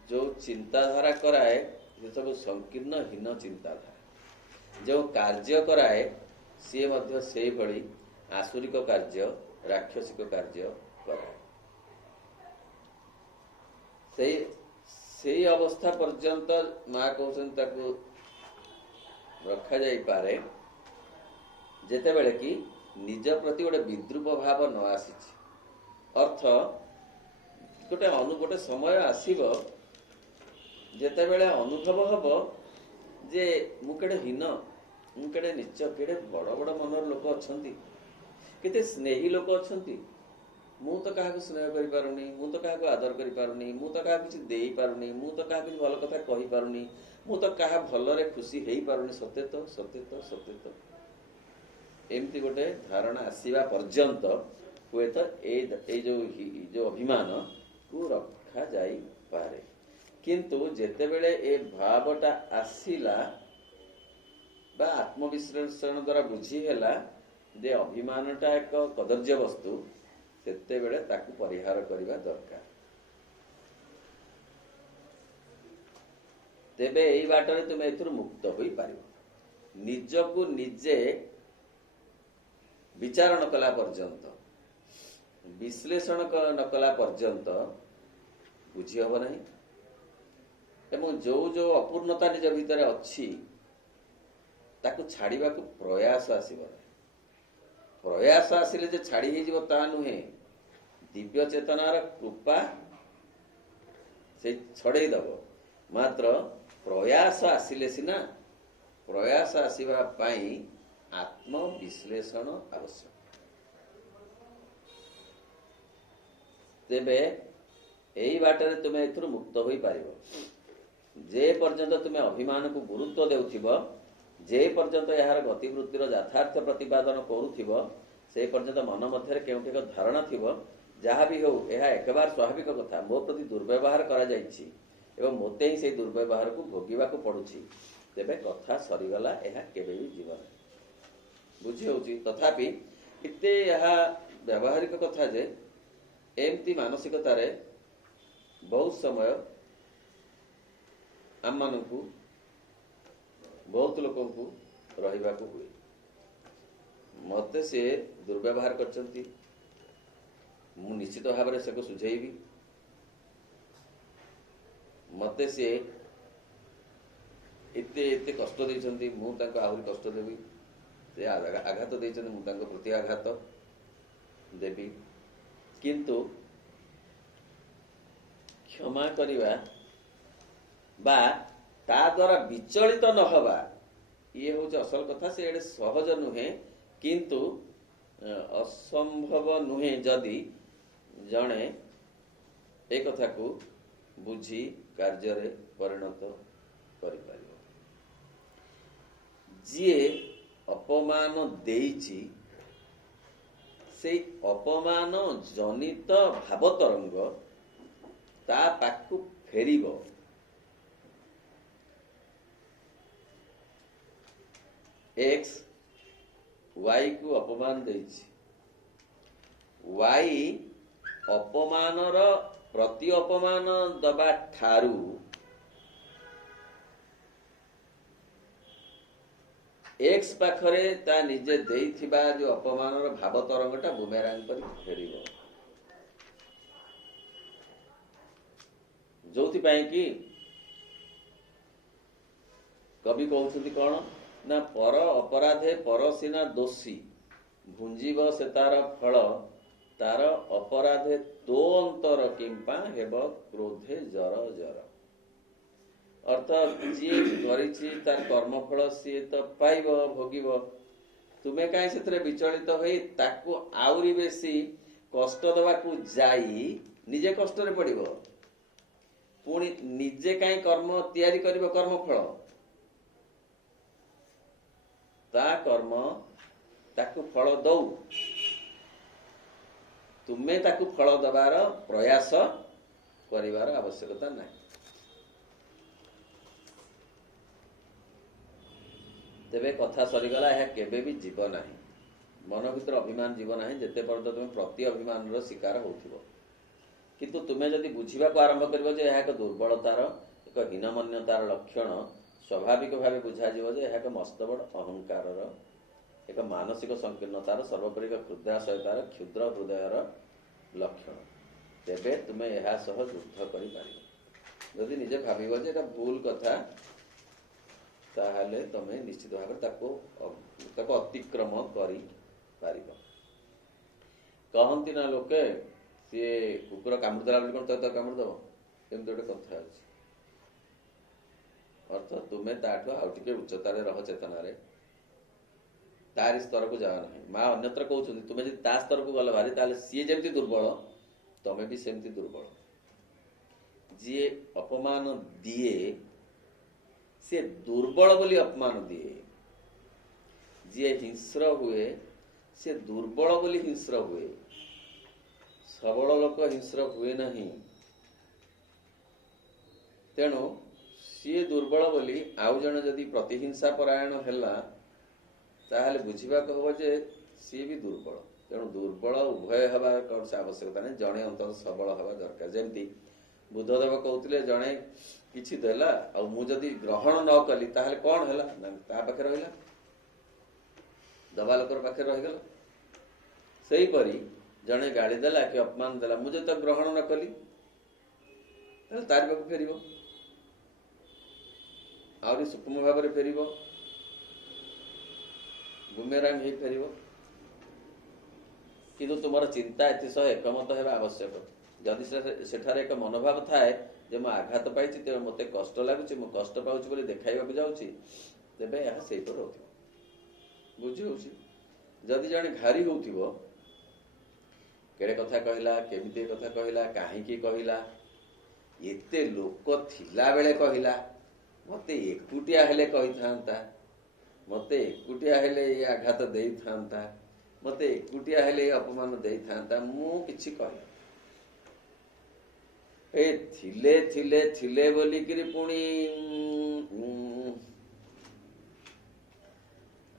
ଯେଉଁ ଚିନ୍ତାଧାରା କରାଏ ସେସବୁ ସଂକୀର୍ଣ୍ଣ ହୀନ ଚିନ୍ତାଧାରା, ଯେଉଁ କାର୍ଯ୍ୟ କରାଏ ସିଏ ମଧ୍ୟ ସେଇଭଳି ଆସୁରିକ କାର୍ଯ୍ୟ, ରାକ୍ଷସିକ କାର୍ଯ୍ୟ କରାଏ। ସେଇ ଅବସ୍ଥା ପର୍ଯ୍ୟନ୍ତ ମା କହୁଛନ୍ତି ତାକୁ ରଖାଯାଇପାରେ ଯେତେବେଳେ କି ନିଜ ପ୍ରତି ଗୋଟେ ବିଦ୍ରୂପ ଭାବ ନ ଆସିଛି। ଅର୍ଥ ଗୋଟେ ସମୟ ଆସିବ ଯେତେବେଳେ ଅନୁଭବ ହବ ଯେ ମୁଁ କେଡ଼େ ହୀନ, ମୁଁ କେଡ଼େ ନୀଚ, କେଡ଼େ ବଡ଼ ବଡ଼ ମନର ଲୋକ ଅଛନ୍ତି, କେତେ ସ୍ନେହୀ ଲୋକ ଅଛନ୍ତି, ମୁଁ ତ କାହାକୁ ସ୍ନେହ କରିପାରୁନି, ମୁଁ ତ କାହାକୁ ଆଦର କରିପାରୁନି, ମୁଁ ତ କାହାକୁ କିଛି ଦେଇପାରୁନି, ମୁଁ ତ କାହାକୁ କିଛି ଭଲ କଥା କହିପାରୁନି, ମୁଁ ତ କାହା ଭଲରେ ଖୁସି ହେଇପାରୁନି। ସତେ ତ ଏମିତି ଗୋଟେ ଧାରଣା ଆସିବା ପର୍ଯ୍ୟନ୍ତ ହୁଏତ ଏଇ ଯୋଉ ଅଭିମାନକୁ ରଖାଯାଇପାରେ। କିନ୍ତୁ ଯେତେବେଳେ ଏ ଭାବଟା ଆସିଲା ବା ଆତ୍ମବିଶ୍ଳେଷଣ ଦ୍ୱାରା ବୁଝି ହେଲା ଯେ ଅଭିମାନଟା ଏକ କଦର୍ଯ୍ୟ ବସ୍ତୁ, ସେତେବେଳେ ତାକୁ ପରିହାର କରିବା ଦରକାର। ତେବେ ଏଇ ବାଟରେ ତୁମେ ଏଥିରୁ ମୁକ୍ତ ହୋଇପାରିବ। ନିଜକୁ ନିଜେ ବିଚାର ନ କଲା ପର୍ଯ୍ୟନ୍ତ, ବିଶ୍ଳେଷଣ ନ କଲା ପର୍ଯ୍ୟନ୍ତ ବୁଝି ହବ ନାହିଁ ଏବଂ ଯୋଉ ଯୋଉ ଅପୂର୍ଣ୍ଣତା ନିଜ ଭିତରେ ଅଛି ତାକୁ ଛାଡ଼ିବାକୁ ପ୍ରୟାସ ଆସିବ ନାହିଁ। ପ୍ରୟାସ ଆସିଲେ ଯେ ଛାଡ଼ି ହେଇଯିବ ତାହା ନୁହେଁ। ଦିବ୍ୟ ଚେତନାର କୃପା ସେ ଛଡ଼େଇ ଦବ। ମାତ୍ର ପ୍ରୟାସ ଆସିଲେ ସିନା, ପ୍ରୟାସ ଆସିବା ପାଇଁ ଆତ୍ମବିଶ୍ଳେଷଣ ଆବଶ୍ୟକ। ତେବେ ଏଇ ବାଟରେ ତୁମେ ଏଥିରୁ ମୁକ୍ତ ହୋଇପାରିବ। ଯେ ପର୍ଯ୍ୟନ୍ତ ତୁମେ ଅଭିମାନକୁ ଗୁରୁତ୍ୱ ଦେଉଥିବ, ଯେ ପର୍ଯ୍ୟନ୍ତ ଏହାର ଗତିବୃତ୍ତିର ଯଥାର୍ଥ ପ୍ରତିପାଦନ କରୁଥିବ, ସେ ପର୍ଯ୍ୟନ୍ତ ମନ ମଧ୍ୟରେ କେଉଁଠି ଏକ ଧାରଣା ଥିବ, ଯାହା ବି ହେଉ ଏହା ଏକେବାରେ ସ୍ୱାଭାବିକ କଥା, ମୋ ପ୍ରତି ଦୁର୍ବ୍ୟବହାର କରାଯାଇଛି ଏବଂ ମୋତେ ହିଁ ସେହି ଦୁର୍ବ୍ୟବହାରକୁ ଭୋଗିବାକୁ ପଡ଼ୁଛି। ତେବେ କଥା ସରିଗଲା, ଏହା କେବେ ବି ଯିବ ନାହିଁ। ବୁଝି ହେଉଛି? ତଥାପି ଏତେ ଏହା ବ୍ୟବହାରିକ କଥା ଯେ ଏମିତି ମାନସିକତାରେ ବହୁତ ସମୟ ଆମମାନଙ୍କୁ, ବହୁତ ଲୋକଙ୍କୁ ରହିବାକୁ ହୁଏ। ମୋତେ ସେ ଦୁର୍ବ୍ୟବହାର କରିଛନ୍ତି, ମୁଁ ନିଶ୍ଚିତ ଭାବରେ ସେକୁ ସୁଝେଇବି। ମୋତେ ସେ ଏତେ ଏତେ କଷ୍ଟ ଦେଇଛନ୍ତି, ମୁଁ ତାଙ୍କୁ ଆହୁରି କଷ୍ଟ ଦେବି। ସେ ଆଘାତ ଦେଇଛନ୍ତି, ମୁଁ ତାଙ୍କ ପ୍ରତି ଆଘାତ ଦେବି। କିନ୍ତୁ କ୍ଷମା କରିବା ବା ତା ଦ୍ୱାରା ବିଚଳିତ ନ ହେବା, ଇଏ ହେଉଛି ଅସଲ କଥା। ସେ ଏଡ଼େ ସହଜ ନୁହେଁ, କିନ୍ତୁ ଅସମ୍ଭବ ନୁହେଁ ଯଦି ଜଣେ ଏ କଥାକୁ ବୁଝି କାର୍ଯ୍ୟରେ ପରିଣତ କରିପାରିବ। ଯିଏ ଅପମାନ ଦେଇଛି, ସେଇ ଅପମାନ ଜନିତ ଭାବତରଙ୍ଗ ତା ପାଖକୁ ଫେରିବ। ଏକ୍ସ ୱାଇକୁ ଅପମାନ ଦେଇଛି, ୱାଇ ଅପମାନର ପ୍ରତି ଅପମାନ ଦବା ଠାରୁ ଏକ୍ସ ପାଖରେ ତା ନିଜେ ଦେଇଥିବା ଯୋଉ ଅପମାନର ଭାବତରଙ୍ଗଟା ବୁମେରାଙ୍ଗ କରି ଫେରିବ। ଯୋଉଥିପାଇଁ କି କବି କହୁଛନ୍ତି କ'ଣ ନା, ପର ଅପରାଧେ ପର ସିନା ଦୋଷୀ, ଭୁଞ୍ଜିବ ସେ ତାର ଫଳ, ତାର ଅପରାଧେ ତୋ ଅନ୍ତର କିମ୍ପା ହେବ କ୍ରୋଧେ ଜର ଜର। ଅର୍ଥାତ୍ ଯିଏ କରିଛି ତାର କର୍ମଫଳ ସିଏ ତ ପାଇବ, ଭୋଗିବ। ତୁମେ କାହିଁ ସେଥିରେ ବିଚଳିତ ହୋଇ ତାକୁ ଆହୁରି ବେଶୀ କଷ୍ଟ ଦେବାକୁ ଯାଇ ନିଜେ କଷ୍ଟରେ ପଡ଼ିବ? ପୁଣି ନିଜେ କାହିଁ କର୍ମ ତିଆରି କରିବ କର୍ମଫଳ? ତା କର୍ମ ତାକୁ ଫଳ ଦଉ, ତୁମେ ତାକୁ ଫଳ ଦେବାର ପ୍ରୟାସ କରିବାର ଆବଶ୍ୟକତା ନାହିଁ। ତେବେ କଥା ସରିଗଲା, ଏହା କେବେ ବି ଯିବ ନାହିଁ। ମନ ଭିତରେ ଅଭିମାନ ଯିବ ନାହିଁ ଯେତେ ପର୍ଯ୍ୟନ୍ତ ତୁମେ ପ୍ରତି ଅଭିମାନର ଶିକାର ହେଉଥିବ। କିନ୍ତୁ ତୁମେ ଯଦି ବୁଝିବାକୁ ଆରମ୍ଭ କରିବ ଯେ ଏହା ଏକ ଦୁର୍ବଳତାର, ଏକ ହୀନମନ୍ୟତାର ଲକ୍ଷଣ, ସ୍ୱାଭାବିକ ଭାବେ ବୁଝାଯିବ ଯେ ଏହା ଏକ ମସ୍ତ ବଡ଼ ଅହଙ୍କାରର, ଏକ ମାନସିକ ସଂକୀର୍ଣ୍ଣତାର, ସର୍ବୋପରି ଏକ କ୍ଷୁଦ୍ରାଶୟତାର, କ୍ଷୁଦ୍ର ହୃଦୟର ଲକ୍ଷଣ। ତେବେ ତୁମେ ଏହା ସହ ଯୁଦ୍ଧ କରିପାରିବ। ଯଦି ନିଜେ ଭାବିବ ଯେ ଏଟା ଭୁଲ କଥା, ତାହେଲେ ତମେ ନିଶ୍ଚିତ ଭାବରେ ତାକୁ ଅତିକ୍ରମ କରିପାରିବ। କହନ୍ତି ନା ଲୋକେ, ସିଏ କୁକୁର କାମୁଡ଼ି ଦେଲା ବୋଲି କ'ଣ ତାକୁ କାମୁଡ଼ି ଦେବ? ଏମିତି ଗୋଟେ କଥା ଅଛି। ଅର୍ଥ ତୁମେ ତାଠୁ ଆଉ ଟିକେ ଉଚ୍ଚତାରେ ରହ, ଚେତନାରେ, ତାରି ସ୍ତରକୁ ଯାଅ ନାହିଁ। ମା ଅନ୍ୟତ୍ର କହୁଛନ୍ତି, ତୁମେ ଯଦି ତା ସ୍ତରକୁ ଗଲ ଭାରି, ତାହେଲେ ସିଏ ଯେମିତି ଦୁର୍ବଳ, ତମେ ବି ସେମିତି ଦୁର୍ବଳ। ଯିଏ ଅପମାନ ଦିଏ ସେ ଦୁର୍ବଳ ବୋଲି ଅପମାନ ଦିଏ। ଯିଏ ହିଂସ୍ର ହୁଏ ସେ ଦୁର୍ବଳ ବୋଲି ହିଂସ୍ର ହୁଏ। ସବଳ ଲୋକ ହିଂସ୍ର ହୁଏ ନାହିଁ। ତେଣୁ ସିଏ ଦୁର୍ବଳ ବୋଲି ଆଉ ଜଣେ ଯଦି ପ୍ରତିହିଂସା ପରାୟଣ ହେଲା, ତାହେଲେ ବୁଝିବାକୁ ହବ ଯେ ସିଏ ବି ଦୁର୍ବଳ। ତେଣୁ ଦୁର୍ବଳ ଉଭୟ ହେବା କୌଣସି ଆବଶ୍ୟକତା ନାହିଁ, ଜଣେ ଅନ୍ତତଃ ସବଳ ହେବା ଦରକାର। ଯେମିତି ବୁଦ୍ଧଦେବ କହୁଥିଲେ, ଜଣେ କିଛି ଦେଲା ଆଉ ମୁଁ ଯଦି ଗ୍ରହଣ ନ କଲି ତାହେଲେ କ'ଣ ହେଲା ନା, ତା ପାଖେ ରହିଲା, ଦବା ଲୋକର ପାଖରେ ରହିଗଲା। ସେହିପରି ଜଣେ ଗାଳି ଦେଲା କି ଅପମାନ ଦେଲା, ମୁଁ ଯଦି ତାକୁ ଗ୍ରହଣ ନ କଲି ତାହେଲେ ତାରି ପାଖକୁ ଫେରିବ, ଆହୁରି ସୂକ୍ଷ୍ମ ଭାବରେ ଫେରିବ, ବୁମେରାଙ୍ଗ ହେଇ ଫେରିବ। କିନ୍ତୁ ତୁମର ଚିନ୍ତା ଏଥିସହ ଏକମତ ହେବା ଆବଶ୍ୟକ। ଯଦି ସେଠାରେ ଏକ ମନୋଭାବ ଥାଏ ଯେ ମୁଁ ଆଘାତ ପାଇଛି, ତେଣୁ ମୋତେ କଷ୍ଟ ଲାଗୁଛି, ମୁଁ କଷ୍ଟ ପାଉଛି ବୋଲି ଦେଖାଇବାକୁ ଯାଉଛି, ତେବେ ଏହା ସେଇପରି ରହୁଥିବ। ବୁଝି ହେଉଛି? ଯଦି ଜଣେ ଘାରି ହେଉଥିବ, କେଡ଼େ କଥା କହିଲା, କେମିତି କଥା କହିଲା, କାହିଁକି କହିଲା, ଏତେ ଲୋକ ଥିଲାବେଳେ କହିଲା, ମୋତେ ଏକୁଟିଆ ହେଲେ କହିଥାନ୍ତା, ମୋତେ ଏକୁଟିଆ ହେଲେ ଏ ଆଘାତ ଦେଇଥାନ୍ତା, ମୋତେ ଏକୁଟିଆ ହେଲେ ଏ ଅପମାନ ଦେଇଥାନ୍ତା, ମୁଁ କିଛି କହିନି। ଏ ଥିଲେ ଥିଲେ ଥିଲେ ବୋଲିକିରି ପୁଣି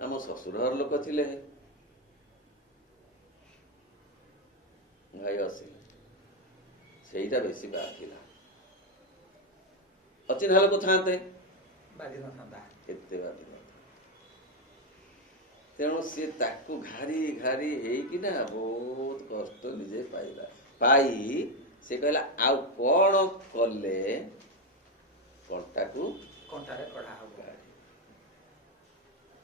ଆମ ଶ୍ୱଶୁର ଘର ଲୋକ ଥିଲେ, ଭାଇ ଆସିଲେ, ସେଇଟା ବେଶୀ ବାଧିଲା। ଅଚିହ୍ନା ଲୋକ ଥାନ୍ତେ ବାଧି ନଥାନ୍ତା, କେତେ ବାଧିଲା। ତେଣୁ ସିଏ ତାକୁ ଘାରି ଘାରି ହେଇକିନା ବହୁତ କଷ୍ଟ ନିଜେ ପାଇଲା। ସେ କହିଲା ଆଉ କଣ କଲେ କଣ୍ଟାକୁ କଣ୍ଟାରେ କଢା ହବ।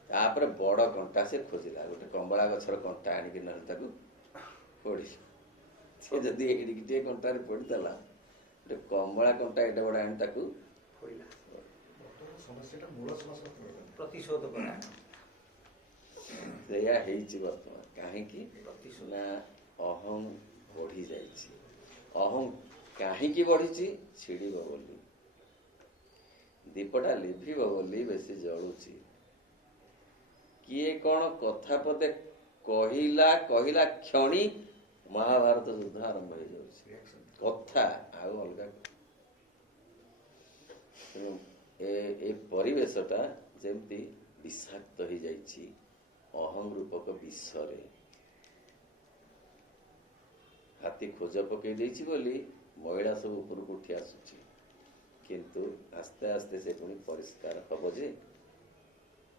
ତାପରେ ବଡ କଣ୍ଟା ସେ ଖୋଜିଲା, ଗୋଟେ କମଳା ଗଛର କଣ୍ଟା ଆଣିକି ନହେଲେ ତାକୁ ପୋଡ଼ିଲା। ସେ ଯଦି ଏଇଠିକି ଟିକେ କଣ୍ଟାରେ ପୋଡ଼ିଦେଲା, ଗୋଟେ କମଳା କଣ୍ଟା ଏଡେ ବଡ ଆଣି ତାକୁ ପୋଡ଼ିଲା। ପ୍ରତିଶୋଧ କଲା। ସେଇଆ ହେଇଛି ବର୍ତ୍ତମାନ। କାହିଁକି ନା ଅହଂ ବଢି ଯାଇଛି। ଅହଂ କାହିଁକି ବଢିଛି? ଛିଡ଼ିବ ବୋଲି, ଦୀପଟା ଲିଭିବ ବୋଲି ବେଶୀ ଜଳୁଛି। କିଏ କଣ କଥା ପଦେ କହିଲା କ୍ଷଣି ମହାଭାରତ ଯୁଦ୍ଧ ଆରମ୍ଭ ହେଇଯାଉଛି। କଥା ଆଉ ଅଲଗା। ତେଣୁ ଏ ପରିବେଶଟା ଯେମିତି ବିଷାକ୍ତ ହେଇଯାଇଛି ଅହଂ ରୂପକ ବିଷରେ। ହାତୀ ଖୋଜ ପକେଇ ଦେଇଛି ବୋଲି ମଇଳା ସବୁ ଉପରକୁ ଉଠି ଆସୁଛି, କିନ୍ତୁ ଆସ୍ତେ ଆସ୍ତେ ସେ ପୁଣି ପରିଷ୍କାର ହବ। ଯେ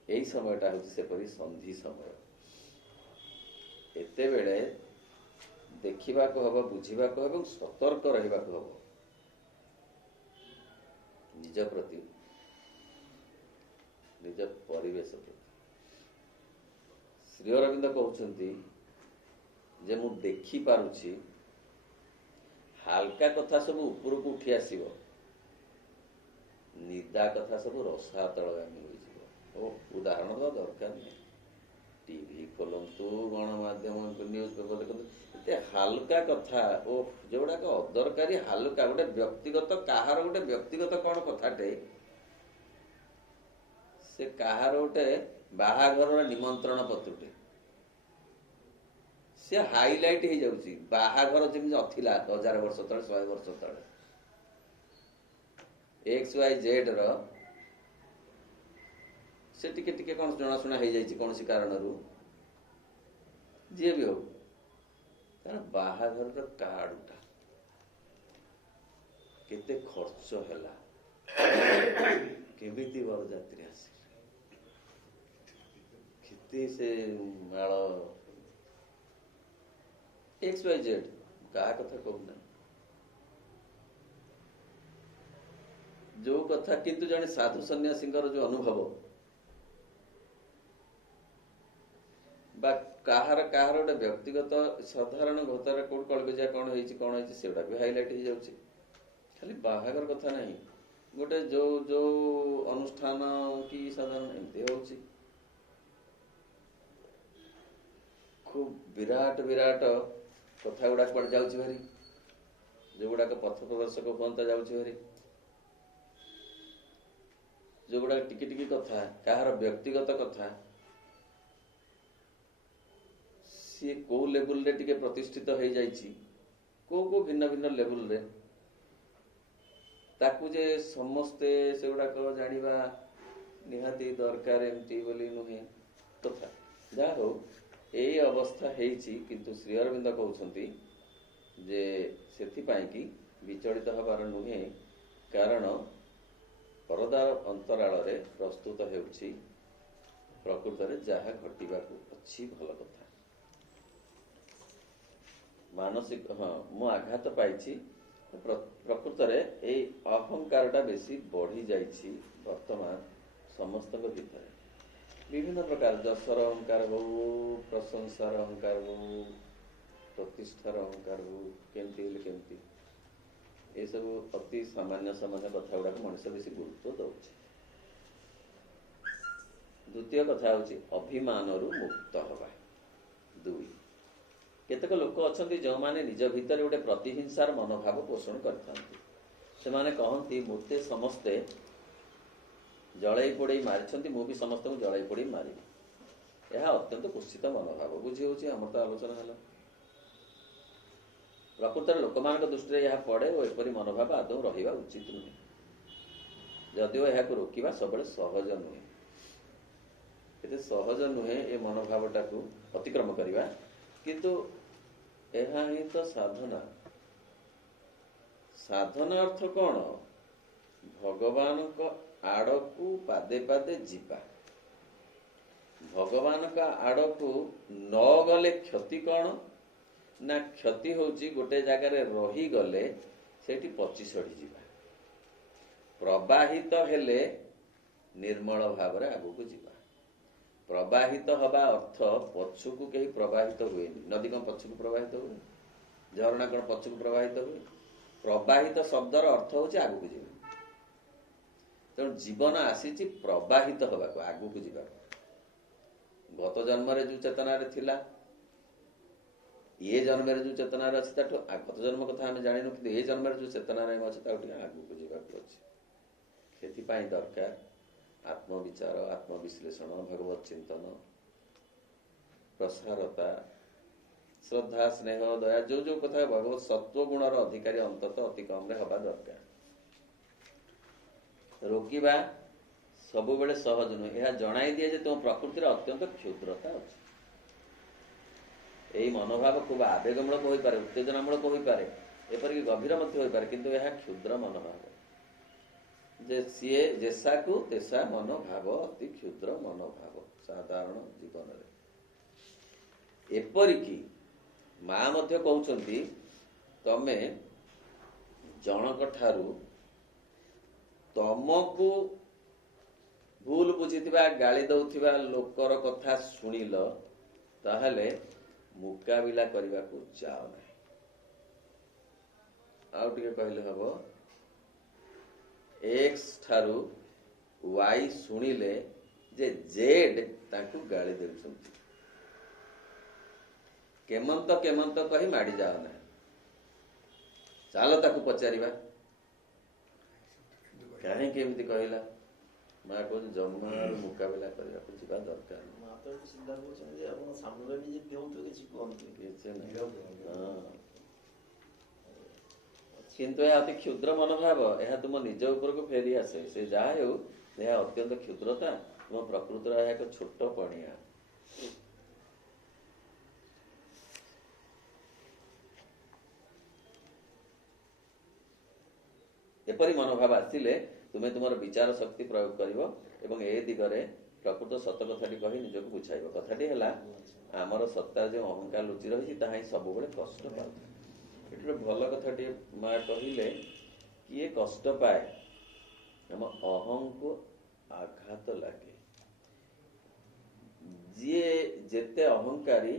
ଏଇ ସମୟଟା ହେଉଛି ସେପରି ସନ୍ଧି ସମୟ। ଏତେବେଳେ ଦେଖିବାକୁ ହବ, ବୁଝିବାକୁ ହବ ଏବଂ ସତର୍କ ରହିବାକୁ ହବ ନିଜ ପ୍ରତି, ନିଜ ପରିବେଶ ପ୍ରତି। ଶ୍ରୀ ଅରବିନ୍ଦ କହୁଛନ୍ତି ଯେ ମୁଁ ଦେଖିପାରୁଛି, ହାଲକା କଥା ସବୁ ଉପରକୁ ଉଠି ଆସିବ, ନିଦା କଥା ସବୁ ରସାତଳଗାମୀ ହୋଇଯିବ। ଉଦାହରଣ ତ ଦରକାର ନାହିଁ, ଟିଭି ଖୋଲନ୍ତୁ, ଗଣମାଧ୍ୟମ ନ୍ୟୁଜ୍ ପେପର ଦେଖନ୍ତୁ, ଏତେ ହାଲକା କଥା ଯୋଉଗୁଡାକ ଅଦରକାରୀ, ହାଲକା, ଗୋଟେ ବ୍ୟକ୍ତିଗତ, କାହାର ଗୋଟେ ବ୍ୟକ୍ତିଗତ କଣ କଥାଟେ, ସେ କାହାର ଗୋଟେ ବାହାଘରର ନିମନ୍ତ୍ରଣ ପତ୍ରଟେ, ସେ ହାଇଲାଇଟ ହେଇଯାଉଛି। ବାହାଘର ଯେମିତି ନଥିଲା 1000 ବର୍ଷ ତଳେ, 100 ବର୍ଷ ତଳେ, XYZ ର ସେ ଟିକେ ଟିକେ କଣ ଜଣାଶୁଣା ହେଇଯାଇଛି କୌଣସି କାରଣରୁ, ଯିଏ ବି ହଉ, ତାର ବାହାଘରର କାର୍ଡଟା କେତେ ଖର୍ଚ୍ଚ ହେଲା, କେମିତି ବରଯାତ୍ରୀ ଆସିଲେ, କେତେ ସେ ମାଳ, XYZ, କାହା କଥା କହୁନା, ଯୋଉ କଥା। କିନ୍ତୁ ଜଣେ ସାଧୁ ସନ୍ନ୍ୟାସୀଙ୍କର ଯୋଉ ଅନୁଭବ, ବା କାହାର ଗୋଟେ ବ୍ୟକ୍ତିଗତ ସାଧାରଣ ଘଟଣାରେ କୋଉଠି କଳକଜିଆ କଣ ହେଇଛି ସେଗୁଡା ବି ହାଇଲାଇଟ ହେଇଯାଉଛି। ଖାଲି ବାହାଘର କଥା ନାହିଁ, ଗୋଟେ ଯୋଉ ଅନୁଷ୍ଠାନ କି ସାଧାରଣ ଏମିତି ହଉଛି। ଖୁବ ବିରାଟ କଥା ଗୁଡାକ କୁଆଡେ ଯାଉଛି ଭାରି, ଯୋଉଗୁଡାକ ପଥ ପ୍ରଦର୍ଶକ ହୁଅନ୍ତା ଯାଉଛି ଭାରି, ଯୋଉଗୁଡାକ ଟିକି ଟିକି କଥା, କାହାର ବ୍ୟକ୍ତିଗତ କଥା, ସିଏ କୋଉ ଲେବୁଲରେ ଟିକେ ପ୍ରତିଷ୍ଠିତ ହେଇଯାଇଛି, କୋଉ ଭିନ୍ନ ଭିନ୍ନ ଲେବୁଲରେ, ତାକୁ ଯେ ସମସ୍ତେ ସେଗୁଡାକ ଜାଣିବା ନିହାତି ଦରକାର ଏମିତି ବୋଲି ନୁହେଁ କଥା। ଯାହା ହଉ ଏଇ ଅବସ୍ଥା ହେଇଛି, କିନ୍ତୁ ଶ୍ରୀ ଅରବିନ୍ଦ କହୁଛନ୍ତି ଯେ ସେଥିପାଇଁ କି ବିଚଳିତ ହେବାର ନୁହେଁ, କାରଣ ପରଦା ଅନ୍ତରାଳରେ ପ୍ରସ୍ତୁତ ହେଉଛି ପ୍ରକୃତରେ ଯାହା ଘଟିବାକୁ ଅଛି ଭଲ କଥା। ମାନସିକ, ମୁଁ ଆଘାତ ପାଇଛି, ପ୍ରକୃତରେ ଏଇ ଅହଙ୍କାରଟା ବେଶୀ ବଢି ଯାଇଛି ବର୍ତ୍ତମାନ ସମସ୍ତଙ୍କ ଭିତରେ। ବିଭିନ୍ନ ପ୍ରକାର ଯଶର ଅହଙ୍କାର ହଉ, ପ୍ରଶଂସାର ଅହଙ୍କାର ହଉ, ପ୍ରତିଷ୍ଠାର ଅହଙ୍କାର ହଉ କେମିତି ହେଲେ କେମିତି, ଏସବୁ ଅତି ସାମାନ୍ୟ ସାମାନ୍ୟ କଥା ଗୁଡ଼ାକ ମଣିଷ ବେଶୀ ଗୁରୁତ୍ୱ ଦେଉଛି। ଦ୍ୱିତୀୟ କଥା ହେଉଛି ଅଭିମାନରୁ ମୁକ୍ତ ହେବା। 2, କେତେକ ଲୋକ ଅଛନ୍ତି ଯେଉଁମାନେ ନିଜ ଭିତରେ ଗୋଟେ ପ୍ରତିହିଂସାର ମନୋଭାବ ପୋଷଣ କରିଥାନ୍ତି। ସେମାନେ କହନ୍ତି ମୋତେ ସମସ୍ତେ ଜଳେଇ ପୋଡ଼େଇ ମାରିଛନ୍ତି, ମୁଁ ବି ସମସ୍ତଙ୍କୁ ଜଳେଇ ପୋଡ଼େଇ ମାରିବି। ଏହା ଅତ୍ୟନ୍ତ କୁତ୍ସିତ ମନୋଭାବ। ବୁଝି ହେଉଛି, ଆମର ତ ଆଲୋଚନା ହେଲା। ପ୍ରକୃତରେ ଲୋକମାନଙ୍କ ଦୃଷ୍ଟିରେ ଏହା ପଡ଼େ ଓ ଏପରି ମନୋଭାବ ଆଦୌ ରହିବା ଉଚିତ ନୁହେଁ। ଯଦିଓ ଏହାକୁ ରୋକିବା ସବୁବେଳେ ସହଜ ନୁହେଁ। ଏତେ ସହଜ ନୁହେଁ ଏ ମନୋଭାବଟାକୁ ଅତିକ୍ରମ କରିବା, କିନ୍ତୁ ଏହା ହିଁ ତ ସାଧନା। ସାଧନା ଅର୍ଥ କ'ଣ? ଭଗବାନଙ୍କ ଆଡ଼କୁ ପାଦେ ପାଦେ ଯିବା। ଭଗବାନଙ୍କ ଆଡ଼କୁ ନ ଗଲେ କ୍ଷତି କ'ଣ? ନା କ୍ଷତି ହେଉଛି ଗୋଟେ ଜାଗାରେ ରହିଗଲେ ସେଇଠି ପଚି ସଢ଼ିଯିବା। ପ୍ରବାହିତ ହେଲେ ନିର୍ମଳ ଭାବରେ ଆଗକୁ ଯିବା। ପ୍ରବାହିତ ହେବା ଅର୍ଥ ପଛକୁ କେହି ପ୍ରବାହିତ ହୁଏନି। ନଦୀ କ'ଣ ପଛକୁ ପ୍ରବାହିତ ହୁଏ? ଝରଣା କ'ଣ ପଛକୁ ପ୍ରବାହିତ ହୁଏ? ପ୍ରବାହିତ ଶବ୍ଦର ଅର୍ଥ ହେଉଛି ଆଗକୁ ଯିବା। ତେଣୁ ଜୀବନ ଆସିଛି ପ୍ରବାହିତ ହେବାକୁ, ଆଗକୁ ଯିବାକୁ। ଗତ ଜନ୍ମରେ ଯେଉଁ ଚେତନାରେ ଥିଲା, ଏ ଜନ୍ମରେ ଯେଉଁ ଚେତନାରେ ଅଛି ତାଠୁ, ଗତ ଜନ୍ମ କଥା ଆମେ ଜାଣିନୁ, କିନ୍ତୁ ଏ ଜନ୍ମରେ ଯେଉଁ ଚେତନାରେ ଆମେ ଅଛି ତାଠୁ ଟିକେ ଆଗକୁ ଯିବାକୁ ଅଛି। ସେଥିପାଇଁ ଦରକାର ଆତ୍ମବିଚାର, ଆତ୍ମବିଶ୍ଳେଷଣ, ଭଗବତ ଚିନ୍ତନ, ପ୍ରସାରତା, ଶ୍ରଦ୍ଧା, ସ୍ନେହ, ଦୟା, ଯେଉଁ କଥା ଭଗବତ ସତ୍ୱ ଗୁଣର ଅଧିକାରୀ ଅନ୍ତତଃ ଅତି କମରେ ହେବା ଦରକାର। ରୋକିବା ସବୁବେଳେ ସହଜ ନୁହେଁ। ଏହା ଜଣାଇ ଦିଏ ଯେ ତୁମ ପ୍ରକୃତିରେ ଅତ୍ୟନ୍ତ କ୍ଷୁଦ୍ରତା ଅଛି। ଏହି ମନୋଭାବ ଖୁବ ଆବେଗମୂଳକ ହୋଇପାରେ, ଉତ୍ତେଜନାମୂଳକ ହୋଇପାରେ, ଏପରିକି ଗଭୀର ମଧ୍ୟ ହୋଇପାରେ, କିନ୍ତୁ ଏହା କ୍ଷୁଦ୍ର ମନୋଭାବ। ଯେ ସିଏ ଯେସାକୁ ତେସା ମନୋଭାବ, ଅତି କ୍ଷୁଦ୍ର ମନୋଭାବ ସାଧାରଣ ଜୀବନରେ। ଏପରିକି ମା ମଧ୍ୟ କହୁଛନ୍ତି, ତମେ ଜଣକ ଠାରୁ ତମକୁ ଭୁଲ ବୁଝିଥିବା, ଗାଳି ଦଉଥିବା ଲୋକର କଥା ଶୁଣିଲ, ତାହେଲେ ମୁକାବିଲା କରିବାକୁ ଯାଅ ନାହିଁ। ଆଉ ଟିକେ କହିଲେ ହବ, ଏକ୍ସ ଠାରୁ ୱାଇ ଶୁଣିଲେ ଯେ ଜେଡ୍ ତାଙ୍କୁ ଗାଳି ଦେଉଛନ୍ତି, କେମନ୍ତ କେମନ୍ତ କହି ମାଡ଼ି ଯାଅ ନାହିଁ। ଚାଲ ତାକୁ ପଚାରିବା କାହିଁକି ଏମିତି କହିଲା। ମା କହୁଛି ଜନ୍ମରୁ ମୁକାବିଲା କରିବାକୁ ଯିବା ଦରକାର। କିନ୍ତୁ ଏହା ଅତି କ୍ଷୁଦ୍ର ମନୋଭାବ। ଏହା ତୁମ ନିଜ ଉପରକୁ ଫେରି ଆସେ। ସେ ଯାହା ହେଉ, ଏହା ଅତ୍ୟନ୍ତ କ୍ଷୁଦ୍ରତା। ତୁମ ପ୍ରକୃତିର ଏହା ଏକ ଛୋଟ ପଣିଆ। ଏପରି ମନୋଭାବ ଆସିଲେ ତୁମେ ତୁମର ବିଚାର ଶକ୍ତି ପ୍ରୟୋଗ କରିବ ଏବଂ ଏ ଦିଗରେ ପ୍ରକୃତ ସତ କଥାଟି କହି ନିଜକୁ ବୁଝାଇବ। କଥାଟି ହେଲା, ଆମର ସତ୍ତାରେ ଯେଉଁ ଅହଙ୍କାର ଲୁଚି ରହିଛି ତାହା ହିଁ ସବୁବେଳେ କଷ୍ଟ ପାଉଥାଏ। ଏଠି ଗୋଟେ ଭଲ କଥାଟିଏ ମା କହିଲେ, କିଏ କଷ୍ଟ ପାଏ? ଆମ ଅହଂକୁ ଆଘାତ ଲାଗେ। ଯିଏ ଯେତେ ଅହଙ୍କାରୀ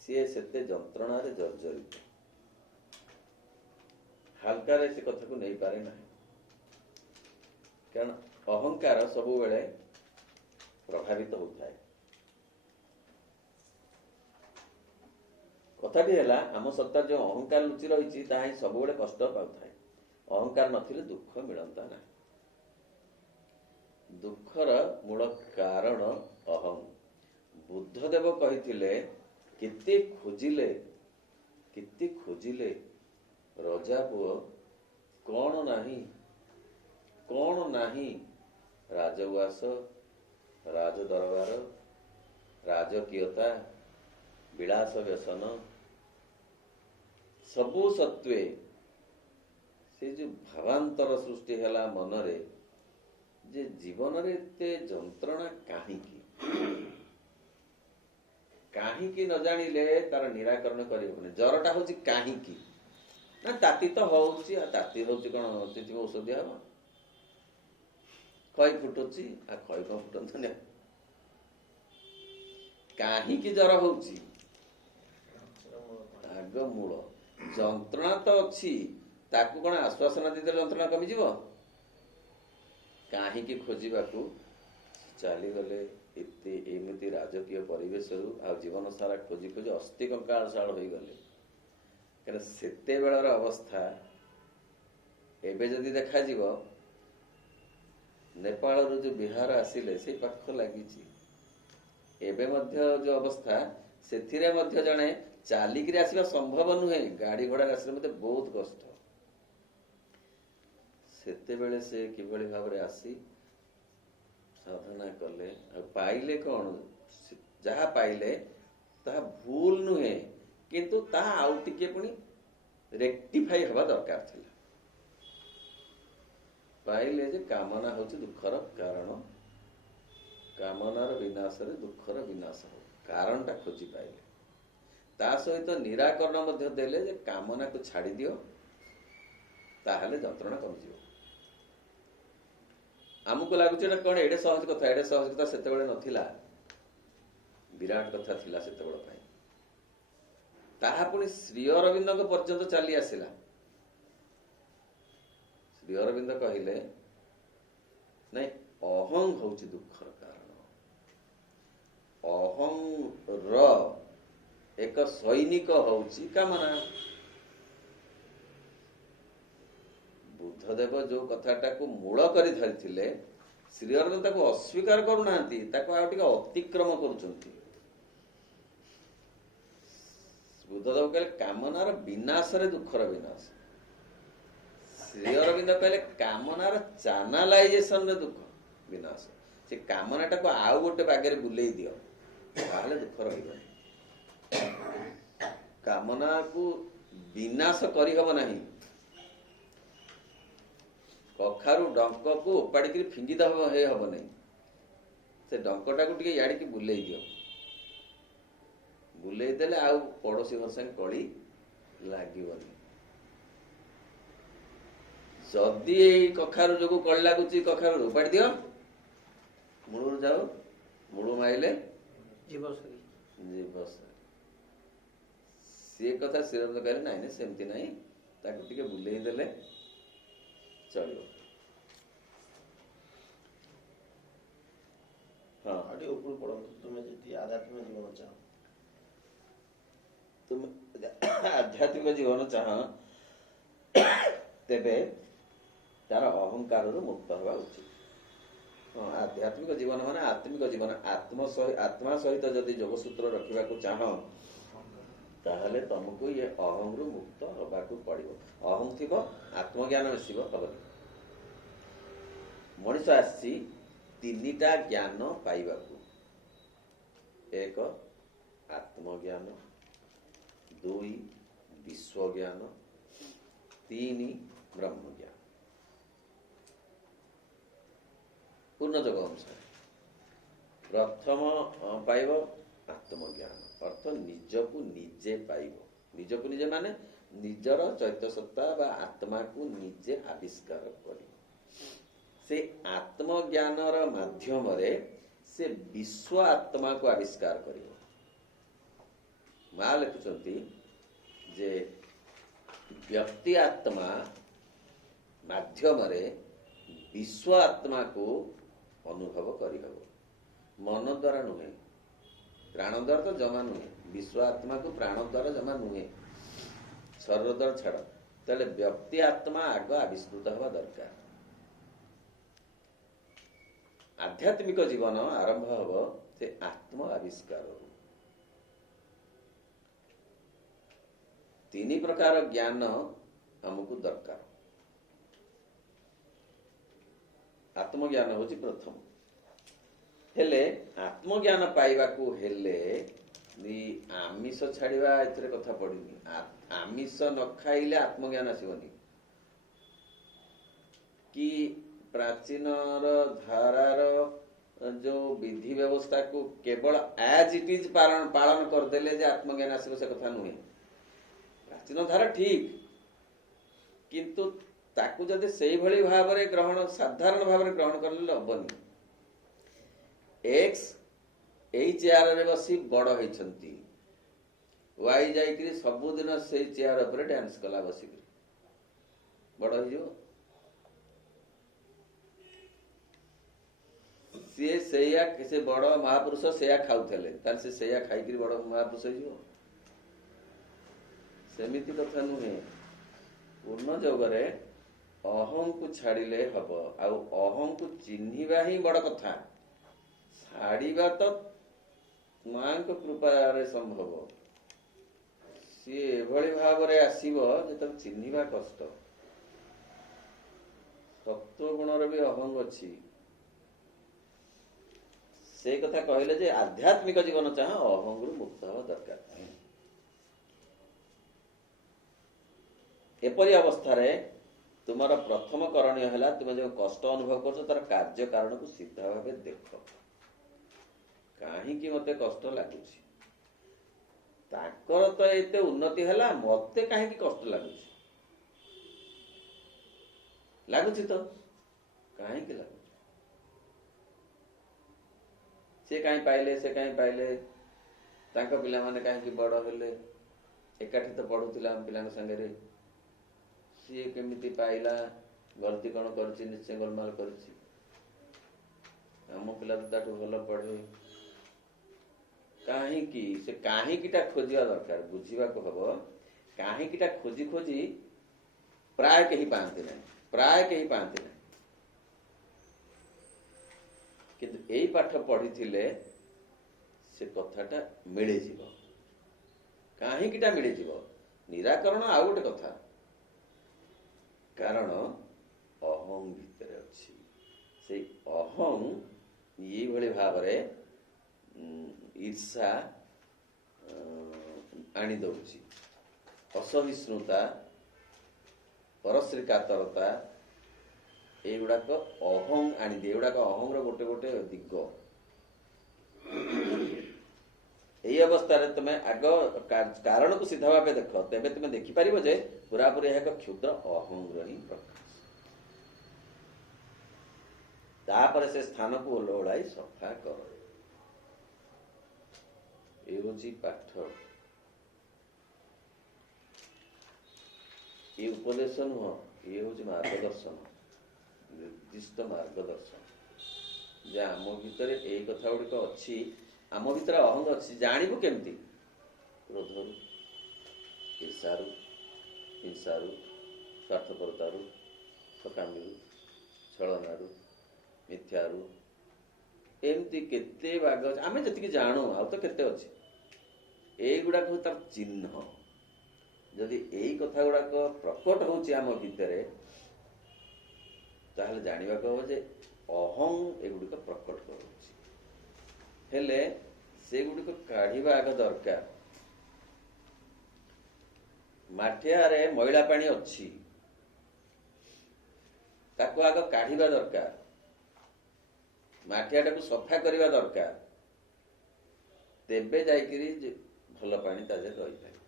ସିଏ ସେତେ ଯନ୍ତ୍ରଣାରେ ଜର୍ଜରିତ। ହାଲକାରେ ସେ କଥାକୁ ନେଇପାରେ ନାହିଁ, କାରଣ ଅହଙ୍କାର ସବୁବେଳେ ପ୍ରଭାବିତ ହେଉଥାଏ। କଥାଟି ହେଲା, ଆମ ସତ୍ତାରେ ଯେଉଁ ଅହଙ୍କାର ଲୁଚି ରହିଛି ତାହା ହିଁ ସବୁବେଳେ କଷ୍ଟ ପାଉଥାଏ। ଅହଙ୍କାର ନଥିଲେ ଦୁଃଖ ମିଳନ୍ତା ନାହିଁ। ଦୁଃଖର ମୂଳ କାରଣ ଅହଂ। ବୁଦ୍ଧଦେବ କହିଥିଲେ, କେତେ ଖୋଜିଲେ ରଜା ପୁଅ, କଣ ନାହିଁ ରାଜଉଆସ, ରାଜ ଦରବାର, ରାଜକୀୟତା, ବିଳାସ ବ୍ୟସନ, ସବୁ ସତ୍ତ୍ୱେ ସେ ଯୋଉ ଭାବାନ୍ତର ସୃଷ୍ଟି ହେଲା ମନରେ, ଯେ ଜୀବନରେ ଏତେ ଯନ୍ତ୍ରଣା କାହିଁକି ନ ଜାଣିଲେ ତାର ନିରାକରଣ କରିହେବନି। ଜ୍ୱରଟା ହଉଛି କାହିଁକି ନା, ତାତି ତ ହଉଛି, ଆଉ ତାତି ହଉଛି କଣ ସେଥିପାଇଁ ଔଷଧ ଦିଆହବ? ଖଇ ଫୁଟୁଛି, ଆଉ ଖଇ କଣ ଫୁଟନ୍ତାନି? କାହିଁକି ଜ୍ୱର ହଉଛି? ଆଗ ମୂଳ। ଯନ୍ତ୍ରଣା ତ ଅଛି, ତାକୁ କଣ ଆଶ୍ୱାସନା ଦେଇଦେଲେ ଯନ୍ତ୍ରଣା କମିଯିବ? କାହିଁକି ଖୋଜିବାକୁ ଚାଲିଗଲେ ଏମିତି ରାଜକୀୟ ପରିବେଶରୁ, ଆଉ ଜୀବନ ସାରା ଖୋଜି ଖୋଜି ଅସ୍ଥି କଙ୍କାଳଶାଳ ହୋଇଗଲେ। କାରଣ ସେତେବେଳର ଅବସ୍ଥା ଏବେ ଯଦି ଦେଖାଯିବ, ନେପାଳରୁ ଯୋଉ ବିହାର ଆସିଲେ ସେଇ ପାଖ ଲାଗିଛି। ଏବେ ମଧ୍ୟ ଯୋଉ ଅବସ୍ଥା, ସେଥିରେ ମଧ୍ୟ ଜଣେ ଚାଲିକିରି ଆସିବା ସମ୍ଭବ ନୁହେଁ, ଗାଡି ଘୋଡାରେ ଆସିଲେ ମଧ୍ୟ ବହୁତ କଷ୍ଟ। ସେତେବେଳେ ସେ କିଭଳି ଭାବରେ ଆସି ସାଧନା କଲେ, ଆଉ ପାଇଲେ କଣ? ଯାହା ପାଇଲେ ତାହା ଭୁଲ ନୁହେଁ, କିନ୍ତୁ ତାହା ଆଉ ଟିକେ ପୁଣି ରେକ୍ଟିଫାଇ ହେବା ଦରକାର ଥିଲା। ପାଇଲେ ଯେ କାମନା ହଉଛି ଦୁଃଖର କାରଣ, କାମନାର ବିନାଶରେ ଦୁଃଖର ବିନାଶ ହବ, କାରଣଟା ଖୋଜି ପାଇଲେ। ତା ସହିତ ନିରାକରଣ ମଧ୍ୟ ଦେଲେ ଯେ କାମନାକୁ ଛାଡ଼ି ଦିଅ, ତାହେଲେ ଯନ୍ତ୍ରଣା କମିଯିବ। ଆମକୁ ଲାଗୁଛି ଏଟା କଣ ଏଡେ ସହଜ କଥା, ଏଡେ ସହଜ କଥା ସେତେବେଳେ ନଥିଲା, ବିରାଟ କଥା ଥିଲା ସେତେବେଳେ ପାଇଁ। ତାହା ପୁଣି ଶ୍ରୀ ଅରବିନ୍ଦଙ୍କ ପର୍ଯ୍ୟନ୍ତ ଚାଲି ଆସିଲା। ଶ୍ରୀ ଅରବିନ୍ଦ କହିଲେ ନାଇଁ, ଅହଂ ହଉଛି ଦୁଃଖର କାରଣ। ଅହଂ ର ଏକ ସୈନିକ ହଉଛି କାମନା। ବୁଦ୍ଧଦେବ ଯୋଉ କଥାଟାକୁ ମୂଳ କରି ଧରିଥିଲେ, ଶ୍ରୀ ଅରବିନ୍ଦ ତାକୁ ଅସ୍ୱୀକାର କରୁନାହାନ୍ତି, ତାକୁ ଆଉ ଟିକେ ଅତିକ୍ରମ କରୁଛନ୍ତି। ବୁଦ୍ଧଦେବ କହିଲେ କାମନାର ବିନାଶରେ ଦୁଃଖର ବିନାଶ। ଶ୍ରୀ ଅରବିନ୍ଦ କହିଲେ କାମନାର ଚାନାଲାଇଜେସନରେ ଦୁଃଖ ବିନାଶ। ସେ କାମନାଟାକୁ ଆଉ ଗୋଟେ ବାଗରେ ବୁଲେଇ ଦିଅ, ତାହେଲେ ଦୁଃଖ ରହିବନି। କାମନାକୁ ବିନାଶ କରିହବ ନାହିଁ। କଖାରୁ ଡଙ୍କକୁ ଓପାଡ଼ିକିରି ଫିଙ୍ଗିଦବ ହବ ନାହିଁ, ସେ ଡଙ୍କଟାକୁ ଟିକେ ଇଆଡ଼ିକି ବୁଲେଇ ଦିଅ। ବୁଲେଇ ଦେଲେ ଆଉ ପଡୋଶୀ ଘର ସାଙ୍ଗେ କଳି ଲାଗିବନି। ଯଦି ଏଇ କଖାରୁ ଯୋଗୁ କଳି ଲାଗୁଛି, କଖାରୁ ଉପାଡ଼ି ଦିଅ, ମୂଳରୁ ଯାଉ, ମୂଳ ମାଇଲେ ଜୀବସରୀ। ସିଏ କଥା ଶ୍ରୀ ଅରବିନ୍ଦ କହିଲେ ନାଇଁ ନାଇଁ, ସେମିତି ନାହିଁ, ତାକୁ ଟିକେ ବୁଲେଇ ଦେଲେ ଚଳିବ। ହଁ, ଆଉ ଟିକେ ଉପରୁ ପଡନ୍ତୁ। ତୁମେ ଯଦି ଆଧ୍ୟାତ୍ମିକ ଜୀବନ ଚାହ, ତୁମେ ଆଧ୍ୟାତ୍ମିକ ଜୀବନ ଚାହ, ତେବେ ତାର ଅହଙ୍କାରରୁ ମୁକ୍ତ ହେବା ଉଚିତ। ହଁ, ଆଧ୍ୟାତ୍ମିକ ଜୀବନ ମାନେ ଆତ୍ମିକ ଜୀବନ। ଆତ୍ମା ସହିତ ଯଦି ଯୋଗସୂତ୍ର ରଖିବାକୁ ଚାହ, ତାହେଲେ ତମକୁ ଇଏ ଅହଂରୁ ମୁକ୍ତ ହେବାକୁ ପଡିବ। ଅହଂ ଥିବ, ଆତ୍ମଜ୍ଞାନ ମିଶିବ, ହବନି। ମଣିଷ ଆସିଛି ତିନିଟା ଜ୍ଞାନ ପାଇବାକୁ। ଏକ ଆତ୍ମଜ୍ଞାନ, ଦୁଇ ବିଶ୍ୱଜ୍ଞାନ, ତିନି ବ୍ରହ୍ମଜ୍ଞାନ। ପୂର୍ଣ୍ଣଯୋଗ ଅନୁସାରେ ପ୍ରଥମ ପାଇବ ଆତ୍ମଜ୍ଞାନ, ଅର୍ଥ ନିଜକୁ ନିଜେ ପାଇବ। ନିଜକୁ ନିଜେ ମାନେ ନିଜର ଚୈତ୍ୟ ସତ୍ତା ବା ଆତ୍ମାକୁ ନିଜେ ଆବିଷ୍କାର କରିବ। ସେ ଆତ୍ମଜ୍ଞାନର ମାଧ୍ୟମରେ ସେ ବିଶ୍ୱ ଆତ୍ମାକୁ ଆବିଷ୍କାର କରିବ। ମା ଲେଖୁଛନ୍ତି ଯେ ବ୍ୟକ୍ତି ଆତ୍ମା ମାଧ୍ୟମରେ ବିଶ୍ୱ ଆତ୍ମାକୁ ଅନୁଭବ କରିହେବ। ମନ ଦ୍ୱାରା ନୁହେଁ, ପ୍ରାଣ ଦ୍ୱାରା ତ ଜମା ନୁହେଁ। ବିଶ୍ୱ ଆତ୍ମାକୁ ପ୍ରାଣ ଦ୍ୱାରା ଜମା ନୁହେଁ, ଶରୀର ଦ୍ୱାରା ଛାଡ଼। ତାହେଲେ ବ୍ୟକ୍ତି ଆତ୍ମା ଆଗ ଆବିଷ୍କୃତ ହେବା ଦରକାର। ଆଧ୍ୟାତ୍ମିକ ଜୀବନ ଆରମ୍ଭ ହେବ ସେ ଆତ୍ମ ଆବିଷ୍କାରରୁ। ତିନି ପ୍ରକାର ଜ୍ଞାନ ଆମକୁ ଦରକାର। ଆତ୍ମଜ୍ଞାନ ହେଉଛି ପ୍ରଥମ। ହେଲେ ଆତ୍ମଜ୍ଞାନ ପାଇବାକୁ ହେଲେ ଆମିଷ ଛାଡ଼ିବା ଏଥିରେ କଥା ପଡ଼ିନି। ଆମିଷ ନ ଖାଇଲେ ଆତ୍ମଜ୍ଞାନ ଆସିବନି। କି ପ୍ରାଚୀନର ଧାରାର ଯୋଉ ବିଧି ବ୍ୟବସ୍ଥାକୁ କେବଳ ଆଜ ଇଟ୍ ଇଜ ପାଳନ କରିଦେଲେ ଯେ ଆତ୍ମଜ୍ଞାନ ଆସିବ, ସେ କଥା ନୁହେଁ। ପ୍ରାଚୀନ ଧାରା ଠିକ, କିନ୍ତୁ ତାକୁ ଯଦି ସେଇଭଳି ଭାବରେ ସାଧାରଣ ଭାବରେ ଗ୍ରହଣ କରିଲେ ହବନି। ଏକ୍ସ ଏଇ ଚେୟାରରେ ବସି ବଡ ହେଇଛନ୍ତି, ୱାଇ ଯାଇକିରି ସବୁଦିନ ସେଇ ଚେୟାର ଉପରେ ଡ୍ୟାନ୍ସ କଲା ବସିକିରି, ବଡ ହେଇଯିବ। ସିଏ ସେଇଆ, ସେ ବଡ ମହାପୁରୁଷ ସେଇଆ ଖାଉଥିଲେ, ତାହେଲେ ସେ ସେଇଆ ଖାଇକିରି ବଡ ମହାପୁରୁଷ ହେଇଯିବ? ସେମିତି କଥା ନୁହେଁ। ପୂର୍ଣ୍ଣ ଯୋଗରେ ଅହଂକୁ ଛାଡ଼ିଲେ ହବ। ଆଉ ଅହଂକୁ ଚିହ୍ନିବା ହିଁ ବଡ କଥା। ଛାଡ଼ିବା ତ ମାଙ୍କ କୃପାରେ ସମ୍ଭବ। ସିଏ ଏଭଳି ଭାବରେ ଆସିବ ଯେ ତାକୁ ଚିହ୍ନିବା କଷ୍ଟ। ସତ୍ୱ ଗୁଣର ବି ଅହଂ ଅଛି। ସେ କଥା କହିଲେ ଯେ ଆଧ୍ୟାତ୍ମିକ ଜୀବନ ଚାହ, ଅହଂରୁ ମୁକ୍ତ ହେବା ଦରକାର। ଏପରି ଅବସ୍ଥାରେ ତୁମର ପ୍ରଥମ କରଣୀୟ ହେଲା, ତୁମେ ଯେଉଁ କଷ୍ଟ ଅନୁଭବ କରୁଛ ତାର କାର୍ଯ୍ୟ କାରଣକୁ ସିଧା ଭାବେ ଦେଖ। କାହିଁକି ମତେ କଷ୍ଟ ଲାଗୁଛି? ତାଙ୍କର ତ ଏତେ ଉନ୍ନତି ହେଲା, ମତେ କାହିଁକି କଷ୍ଟ ଲାଗୁଛି? ଲାଗୁଛି ତ, କାହିଁକି ଲାଗୁଛି? ସେ କାହିଁ ପାଇଲେ, ସେ କାହିଁ ପାଇଲେ, ତାଙ୍କ ପିଲାମାନେ କାହିଁକି ବଡ ହେଲେ, ଏକାଠି ତ ପଢୁଥିଲା ଆମ ପିଲାଙ୍କ ସାଙ୍ଗରେ, ସିଏ କେମିତି ପାଇଲା, ଗଲତି କଣ କରିଛି? ନିଶ୍ଚୟ ଗୋଲମାଲ କରିଛି। ଆମ ପିଲା ତ ତାଠୁ ଭଲ ପଢେ। କାହିଁକି? ସେ କାହିଁକିଟା ଖୋଜିବା ଦରକାର। ବୁଝିବାକୁ ହବ, କାହିଁକିଟା ଖୋଜି ଖୋଜି ପ୍ରାୟ କେହି ପାଆନ୍ତି ନାହିଁ, ପ୍ରାୟ କେହି ପାଆନ୍ତି ନାହିଁ। କିନ୍ତୁ ଏଇ ପାଠ ପଢିଥିଲେ ସେ କଥାଟା ମିଳିଯିବ। କାହିଁକିଟା ମିଳିଯିବ। ନିରାକରଣ ଆଉ ଗୋଟେ କଥା। କାରଣ ଅହଂ ଭିତରେ ଅଛି। ସେଇ ଅହଂ ଏଇଭଳି ଭାବରେ ଈର୍ଷା ଆଣି ଦଉଛି, ଅସହିଷ୍ଣୁତା, ପରଶ୍ରୀ କାତରତା, ଏଇଗୁଡାକ ଅହଂ ଆଣିଦିଏ। ଏଗୁଡାକ ଅହଂର ଗୋଟେ ଗୋଟେ ଦିଗ। ଏଇ ଅବସ୍ଥାରେ ତୁମେ ଆଗ କାରଣକୁ ସିଧା ଭାବେ ଦେଖ, ତେବେ ତୁମେ ଦେଖିପାରିବ ଯେ ପୁରାପୁରି ଏହା ଏକ କ୍ଷୁଦ୍ର ଅହଂର ହିଁ ପ୍ରକାଶ। ତାପରେ ସେ ସ୍ଥାନକୁ ଓହଳାଇ ସଫା କର। ଏ ହଉଛି ପାଠ। ଏ ଉପଦେଶ ନୁହଁ, ଇଏ ହଉଛି ମାର୍ଗଦର୍ଶନ, ନିର୍ଦ୍ଦିଷ୍ଟ ମାର୍ଗଦର୍ଶନ। ଯେ ଆମ ଭିତରେ ଏଇ କଥା ଗୁଡିକ ଅଛି, ଆମ ଭିତରେ ଅହଂ ଅଛି। ଜାଣିବୁ କେମିତି? କ୍ରୋଧରୁ, ଈର୍ଷାରୁ, ହିଂସାରୁ, ସ୍ୱାର୍ଥପରତାରୁ, ଠକାମିରୁ, ଛଳନାରୁ, ମିଥ୍ୟାରୁ, ଏମିତି କେତେ ଭାଗ ଅଛି। ଆମେ ଯେତିକି ଜାଣୁ, ଆଉ ତ କେତେ ଅଛି। ଏଇଗୁଡାକ ହଉଛି ତାର ଚିହ୍ନ। ଯଦି ଏଇ କଥା ଗୁଡାକ ପ୍ରକଟ ହଉଛି ଆମ ଭିତରେ, ତାହେଲେ ଜାଣିବାକୁ ହବ ଯେ ଅହଂ ଏଗୁଡିକ ପ୍ରକଟ କରୁଛି। ହେଲେ ସେଗୁଡିକ କାଢିବା ଆଗ ଦରକାର। ମାଠିଆରେ ମଇଳା ପାଣି ଅଛି, ତାକୁ ଆଗ କାଢିବା ଦରକାର। ମାଠିଆଟାକୁ ସଫା କରିବା ଦରକାର। ତେବେ ଯାଇକିରି ଭଲ ପାଣି ତା ଦେହରେ ରହିପାରିବ।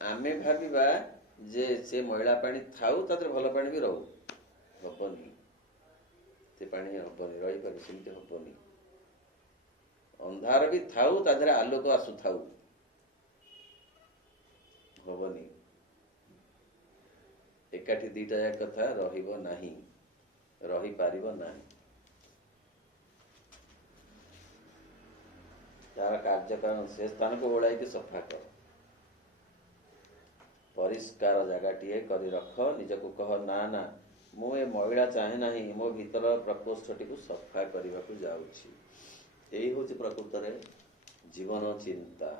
ଆମେ ଭାବିବା ଯେ ସେ ମଇଳା ପାଣି ଥାଉ, ତା ଦେହରେ ଭଲ ପାଣି ବି ରହୁ, ହବନି। ସେ ପାଣି ହବନି, ରହିପାରିବ, ସେମିତି ହବନି। ଅନ୍ଧାର ବି ଥାଉ, ତା ଦେହରେ ଆଲୋକ ଆସୁଥାଉ, ହବନି। ଏକାଠି ଦିଟା ଯାକ କଥା ରହିବ ନାହିଁ, ରହିପାରିବ ନାହିଁ। ତାର କାର୍ଯ୍ୟକାରଣ ସେ ସ୍ଥାନକୁ ଓଳାଇକି ସଫା କର। ପରିଷ୍କାର ଜାଗାଟିଏ କରି ରଖ। ନିଜକୁ କହ, ନା ନା, ମୁଁ ଏ ମଇଳା ଚାହେଁ ନାହିଁ, ମୋ ଭିତର ପ୍ରକୋଷ୍ଠଟିକୁ ସଫା କରିବାକୁ ଯାଉଛି। ଏଇ ହଉଛି ପ୍ରକୃତରେ ଜୀବନ ଚିନ୍ତା,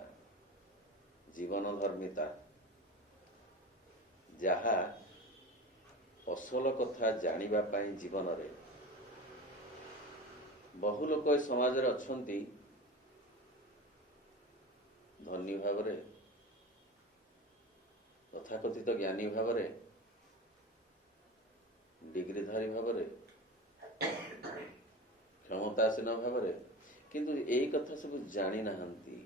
ଜୀବନ ଧର୍ମିତା। ଯାହା ଅସଲ କଥା ଜାଣିବା ପାଇଁ ଜୀବନରେ ବହୁ ଲୋକ ଏ ସମାଜରେ ଅଛନ୍ତି, ଧନୀ ଭାବରେ, ତଥାକଥିତ ଜ୍ଞାନୀ ଭାବରେ, ଡିଗ୍ରୀଧାରୀ ଭାବରେ, କ୍ଷମତାସୀନ ଭାବରେ, କିନ୍ତୁ ଏଇ କଥା ସବୁ ଜାଣି ନାହାନ୍ତି।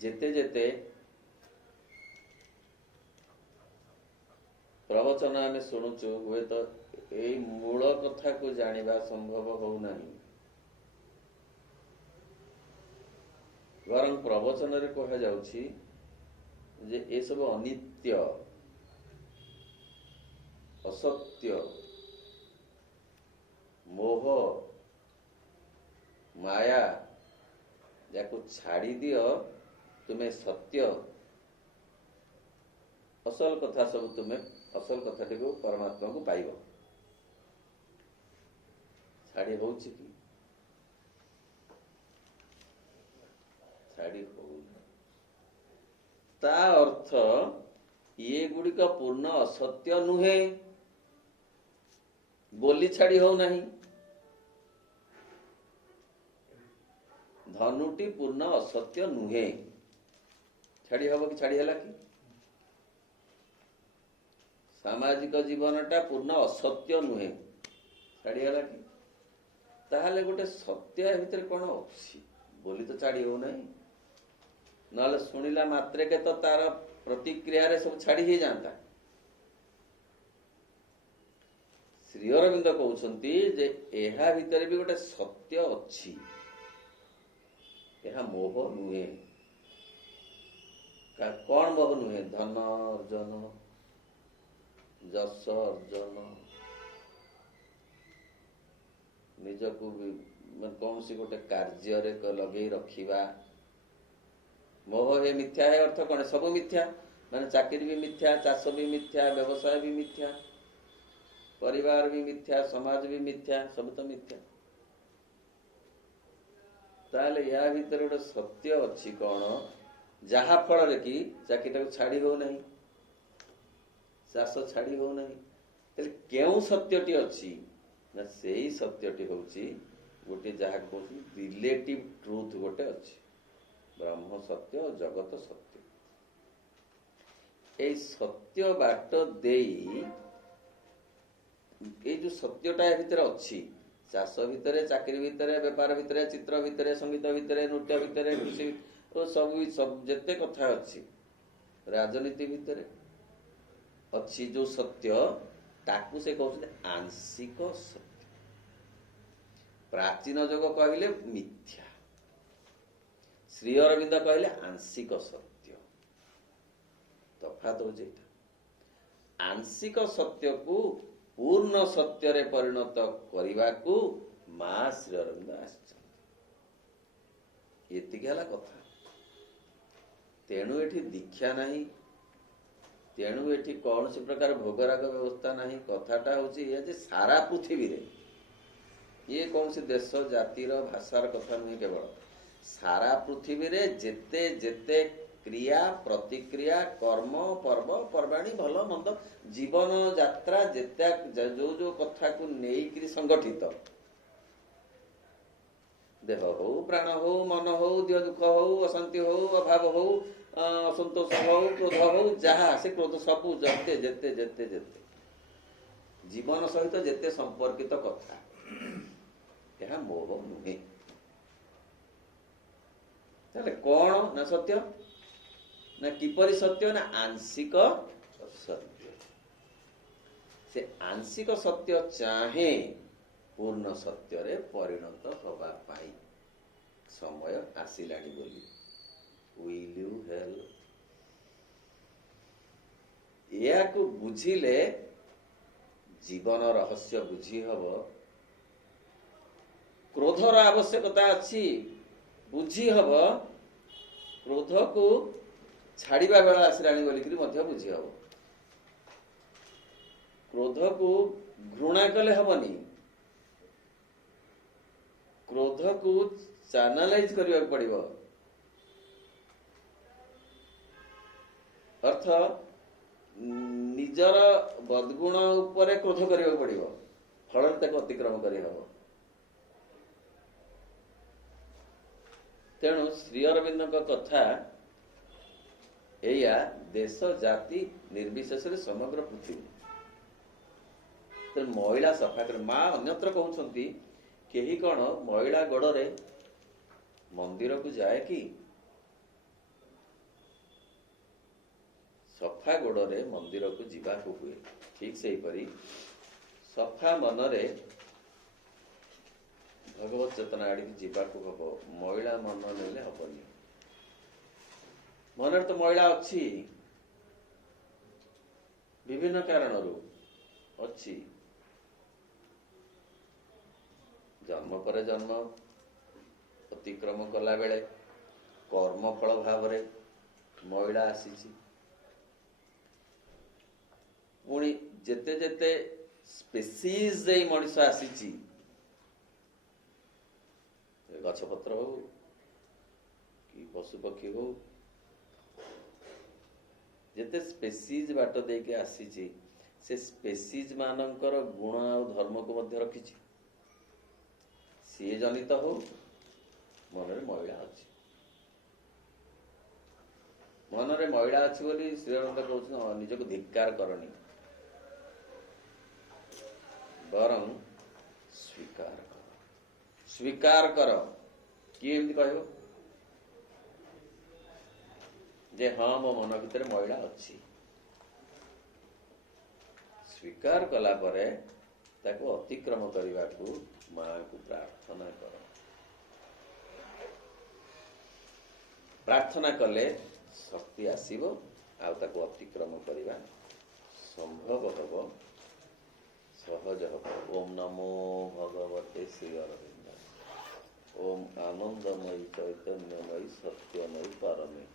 ଯେତେ ଯେତେ ପ୍ରବଚନ ଆମେ ଶୁଣୁଛୁ, ହୁଏତ ଏଇ ମୂଳ କଥାକୁ ଜାଣିବା ସମ୍ଭବ ହଉନାହିଁ। ବରଂ ପ୍ରବଚନରେ କୁହାଯାଉଛି ଯେ ଏସବୁ ଅନିତ୍ୟ, ଅସତ୍ୟ, ମୋହ, ମାୟା, ଯାକୁ ଛାଡ଼ି ଦିଅ, ତୁମେ ସତ୍ୟ, ଅସଲ କଥା ସବୁ ତୁମେ ଅସଲ କଥାଟିକୁ ପରମାତ୍ମାକୁ ପାଇବ। ଛାଡ଼ି ହଉଛି କି? ଛାଡ଼ି ହଉନି। ତା ଅର୍ଥ ଇଏ ଗୁଡ଼ିକ ପୂର୍ଣ୍ଣ ଅସତ୍ୟ ନୁହେଁ ବୋଲି ଛାଡ଼ି ହଉନାହିଁ। ଧନୁଟି ପୂର୍ଣ୍ଣ ଅସତ୍ୟ ନୁହେଁ, ଛାଡ଼ି ହବ କି? ଛାଡ଼ି ହେଲା କି? ସାମାଜିକ ଜୀବନଟା ପୂର୍ଣ୍ଣ ଅସତ୍ୟ ନୁହେଁ, ଛାଡ଼ି ହେଲା କି? ତାହେଲେ ଗୋଟେ ସତ୍ୟ ଭିତରେ କଣ ଅଛି ବୋଲି ତ ଛାଡ଼ି ହଉନାହିଁ। ନହେଲେ ଶୁଣିଲା ମାତ୍ରକେ ତ ତାର ପ୍ରତିକ୍ରିୟାରେ ସବୁ ଛାଡ଼ି ହେଇଯାଆନ୍ତା। ଶ୍ରୀ ଅରବିନ୍ଦ କହୁଛନ୍ତି ଯେ ଏହା ଭିତରେ ବି ଗୋଟେ ସତ୍ୟ ଅଛି, ଏହା ମୋହ ନୁହେଁ। କଣ ମୋହ ନୁହେଁ? ଧନ ଅର୍ଜନ, ଯଶ ଅର୍ଜନ, ନିଜକୁ କୌଣସି ଗୋଟେ କାର୍ଯ୍ୟରେ ଲଗେଇ ରଖିବା। ମୋହ ହେ ମିଥ୍ୟା, ହେ ଅର୍ଥ କଣ? ସବୁ ମିଥ୍ୟା। ମାନେ ଚାକିରି ବି ମିଥ୍ୟା, ଚାଷ ବି ମିଥ୍ୟା, ବ୍ୟବସାୟ ବି ମିଥ୍ୟା, ପରିବାର ବି ମିଥ୍ୟା, ସମାଜ ବି ମିଥ୍ୟା, ସବୁ ତ ମିଥ୍ୟା। ତାହେଲେ ୟା ଭିତରେ ଗୋଟେ ସତ୍ୟ ଅଛି କଣ? ଯାହା ଫଳରେ କି ଚାକିରିଟାକୁ ଛାଡ଼ି ହଉନାହିଁ, ଚାଷ ଛାଡ଼ି ହଉନାହିଁ। ତାହେଲେ କେଉଁ ସତ୍ୟଟି ଅଛି? ନା ସେଇ ସତ୍ୟଟି ହଉଛି ଗୋଟେ, ଯାହା କହୁଛନ୍ତି ରିଲେଟିଭ ଟ୍ରୁଥ ଗୋଟେ ଅଛି। ବ୍ରହ୍ମ ସତ୍ୟ, ଜଗତ ସତ୍ୟ। ଏଇ ସତ୍ୟ ବାଟ ଦେଇ ଏଇ ଯୋଉ ସତ୍ୟଟା ଏ ଭିତରେ ଅଛି, ଚାଷ ଭିତରେ, ଚାକିରି ଭିତରେ, ବେପାର ଭିତରେ, ଚିତ୍ର ଭିତରେ, ସଙ୍ଗୀତ ଭିତରେ, ନୃତ୍ୟ ଭିତରେ, କୃଷି, ସବୁ ଯେତେ କଥା ଅଛି, ରାଜନୀତି ଭିତରେ ଅଛି ଯୋଉ ସତ୍ୟ, ତାକୁ ସେ କହୁଛନ୍ତି ଆଂଶିକ ସତ୍ୟ। ପ୍ରାଚୀନ ଯୁଗ କହିଲେ ମିଥ୍ୟା, ଶ୍ରୀ ଅରବିନ୍ଦ କହିଲେ ଆଂଶିକ ସତ୍ୟ। ତଫାତ ହଉଛି ଏଇଟା। ଆଂଶିକ ସତ୍ୟକୁ ପୂର୍ଣ୍ଣ ସତ୍ୟରେ ପରିଣତ କରିବାକୁ ମା ଶ୍ରୀ ଅରବିନ୍ଦ ଆସିଛନ୍ତି। ଏତିକି ହେଲା କଥା। ତେଣୁ ଏଠି ଦୀକ୍ଷା ନାହିଁ, ତେଣୁ ଏଠି କୌଣସି ପ୍ରକାର ଭୋଗରାଗ ବ୍ୟବସ୍ଥା ନାହିଁ। କଥାଟା ହଉଛି ଇଏ ଯେ ସାରା ପୃଥିବୀରେ, ଇଏ କୌଣସି ଦେଶ ଜାତିର ଭାଷାର କଥା ନୁହେଁ, କେବଳ ସାରା ପୃଥିବୀରେ ଯେତେ ଯେତେ କ୍ରିୟା, ପ୍ରତିକ୍ରିୟା, କର୍ମ, ପର୍ବ ପର୍ବାଣୀ, ଭଲ ମନ୍ଦ, ଜୀବନ ଯାତ୍ରା, ଯେତେ ଯୋଉ ଯୋଉ କଥାକୁ ନେଇକିରି ସଂଗଠିତ, ଦେହ ହଉ, ପ୍ରାଣ ହଉ, ମନ ହଉ, ଦେହ ଦୁଃଖ ହଉ, ଅଶାନ୍ତି ହଉ, ଅଭାବ ହଉ, ଅସନ୍ତୋଷ ହଉ, କ୍ରୋଧ ହଉ, ଯାହା ସେ କ୍ରୋଧ ସବୁ ଯେତେ ଯେତେ ଯେତେ ଯେତେ ଜୀବନ ସହିତ ଯେତେ ସମ୍ପର୍କିତ କଥା, ଏହା ମୋହ ନୁହେଁ। ତାହେଲେ କଣ ନା ସତ୍ୟ? ନା କିପରି ସତ୍ୟ? ନା ଆଂଶିକ ସତ୍ୟ। ସେ ଆଂଶିକ ସତ୍ୟ ଚାହେଁ ପୂର୍ଣ୍ଣ ସତ୍ୟରେ ପରିଣତ ହେବା ପାଇଁ ସମୟ ଆସିଲାଣି ବୋଲି। Will you help? ଏହାକୁ ବୁଝିଲେ ଜୀବନ ରହସ୍ୟ ବୁଝି ହବ। କ୍ରୋଧର ଆବଶ୍ୟକତା ଅଛି, ବୁଝି ହବ। କ୍ରୋଧକୁ ଛାଡ଼ିବା ବେଳ ଆସିଲାଣି ବୋଲିକିରି ମଧ୍ୟ ବୁଝି ହବ। କ୍ରୋଧକୁ ଘୃଣା କଲେ ହବନି, କ୍ରୋଧକୁ ଚ୍ୟାନେଲାଇଜ କରିବାକୁ ପଡ଼ିବ। ଅର୍ଥ ନିଜର ବଦଗୁଣ ଉପରେ କ୍ରୋଧ କରିବାକୁ ପଡ଼ିବ, ଫଳରେ ତାକୁ ଅତିକ୍ରମ କରିହେବ। ତେଣୁ ଶ୍ରୀ ଅରବିନ୍ଦଙ୍କ କଥା ଏଇଆ, ଦେଶ ଜାତି ନିର୍ବିଶେଷରେ ସମଗ୍ର ପୃଥିବୀ। ତେଣୁ ମଇଳା ସଫା କରେ। ମା ଅନ୍ୟତ୍ର କହୁଛନ୍ତି, କେହି କଣ ମଇଳା ଗୋଡରେ ମନ୍ଦିରକୁ ଯାଏ କି? ସଫା ଗୋଡରେ ମନ୍ଦିରକୁ ଯିବାକୁ ହୁଏ। ଠିକ୍ ସେହିପରି ସଫା ମନରେ ଭଗବତ ଚେତନା ଆଡ଼ିକି ଯିବାକୁ ହବ। ମଇଳା ମନ ନେଲେ ହବନି। ମନରେ ତ ମଇଳା ଅଛି, ବିଭିନ୍ନ କାରଣରୁ ଅଛି। ଜନ୍ମ ପରେ ଜନ୍ମ ଅତିକ୍ରମ କଲା ବେଳେ କର୍ମଫଳ ଭାବରେ ମଇଳା ଆସିଛି। ପୁଣି ଯେତେ ଯେତେ ସ୍ପେସିସ୍ ଏଇ ମଣିଷ ଆସିଛି, ଗଛପତ୍ର ହଉ କି ପଶୁପକ୍ଷୀ ହଉ, ଯେତେ ସ୍ପେସିସ୍ ବାଟ ଦେଇକି ଆସିଛି, ସେ ସ୍ପେସିସ୍ ମାନଙ୍କର ଗୁଣ ଆଉ ଧର୍ମକୁ ମଧ୍ୟ ରଖିଛି। ସିଏ ଜନିତ ହଉ, ମନରେ ମଇଳା ଅଛି। ମନରେ ମଇଳା ଅଛି ବୋଲି ଶ୍ରୀଅରବିନ୍ଦ କହୁଛନ୍ତି ନିଜକୁ ଧିକ୍କାର କରନି, ବରଂ ସ୍ୱୀକାର କର। ସ୍ୱୀକାର କର। କିଏ ଏମିତି କହିବ ଯେ ହଁ ମୋ ମନ ଭିତରେ ମଇଳା ଅଛି? ସ୍ୱୀକାର କଲା ପରେ ତାକୁ ଅତିକ୍ରମ କରିବାକୁ ମାଙ୍କୁ ପ୍ରାର୍ଥନା କର। ପ୍ରାର୍ଥନା କଲେ ଶକ୍ତି ଆସିବ, ଆଉ ତାକୁ ଅତିକ୍ରମ କରିବା ସମ୍ଭବ ହବ, ସହଜ ହବ। ଓମ୍ ନମୋ ଭଗବତେ ଶ୍ରୀ ଅରବିନ୍ଦ। ଓମ୍ ଆନନ୍ଦମୟୀ ଚୈତନ୍ୟମୟୀ ସତ୍ୟମୟୀ ପରମେ।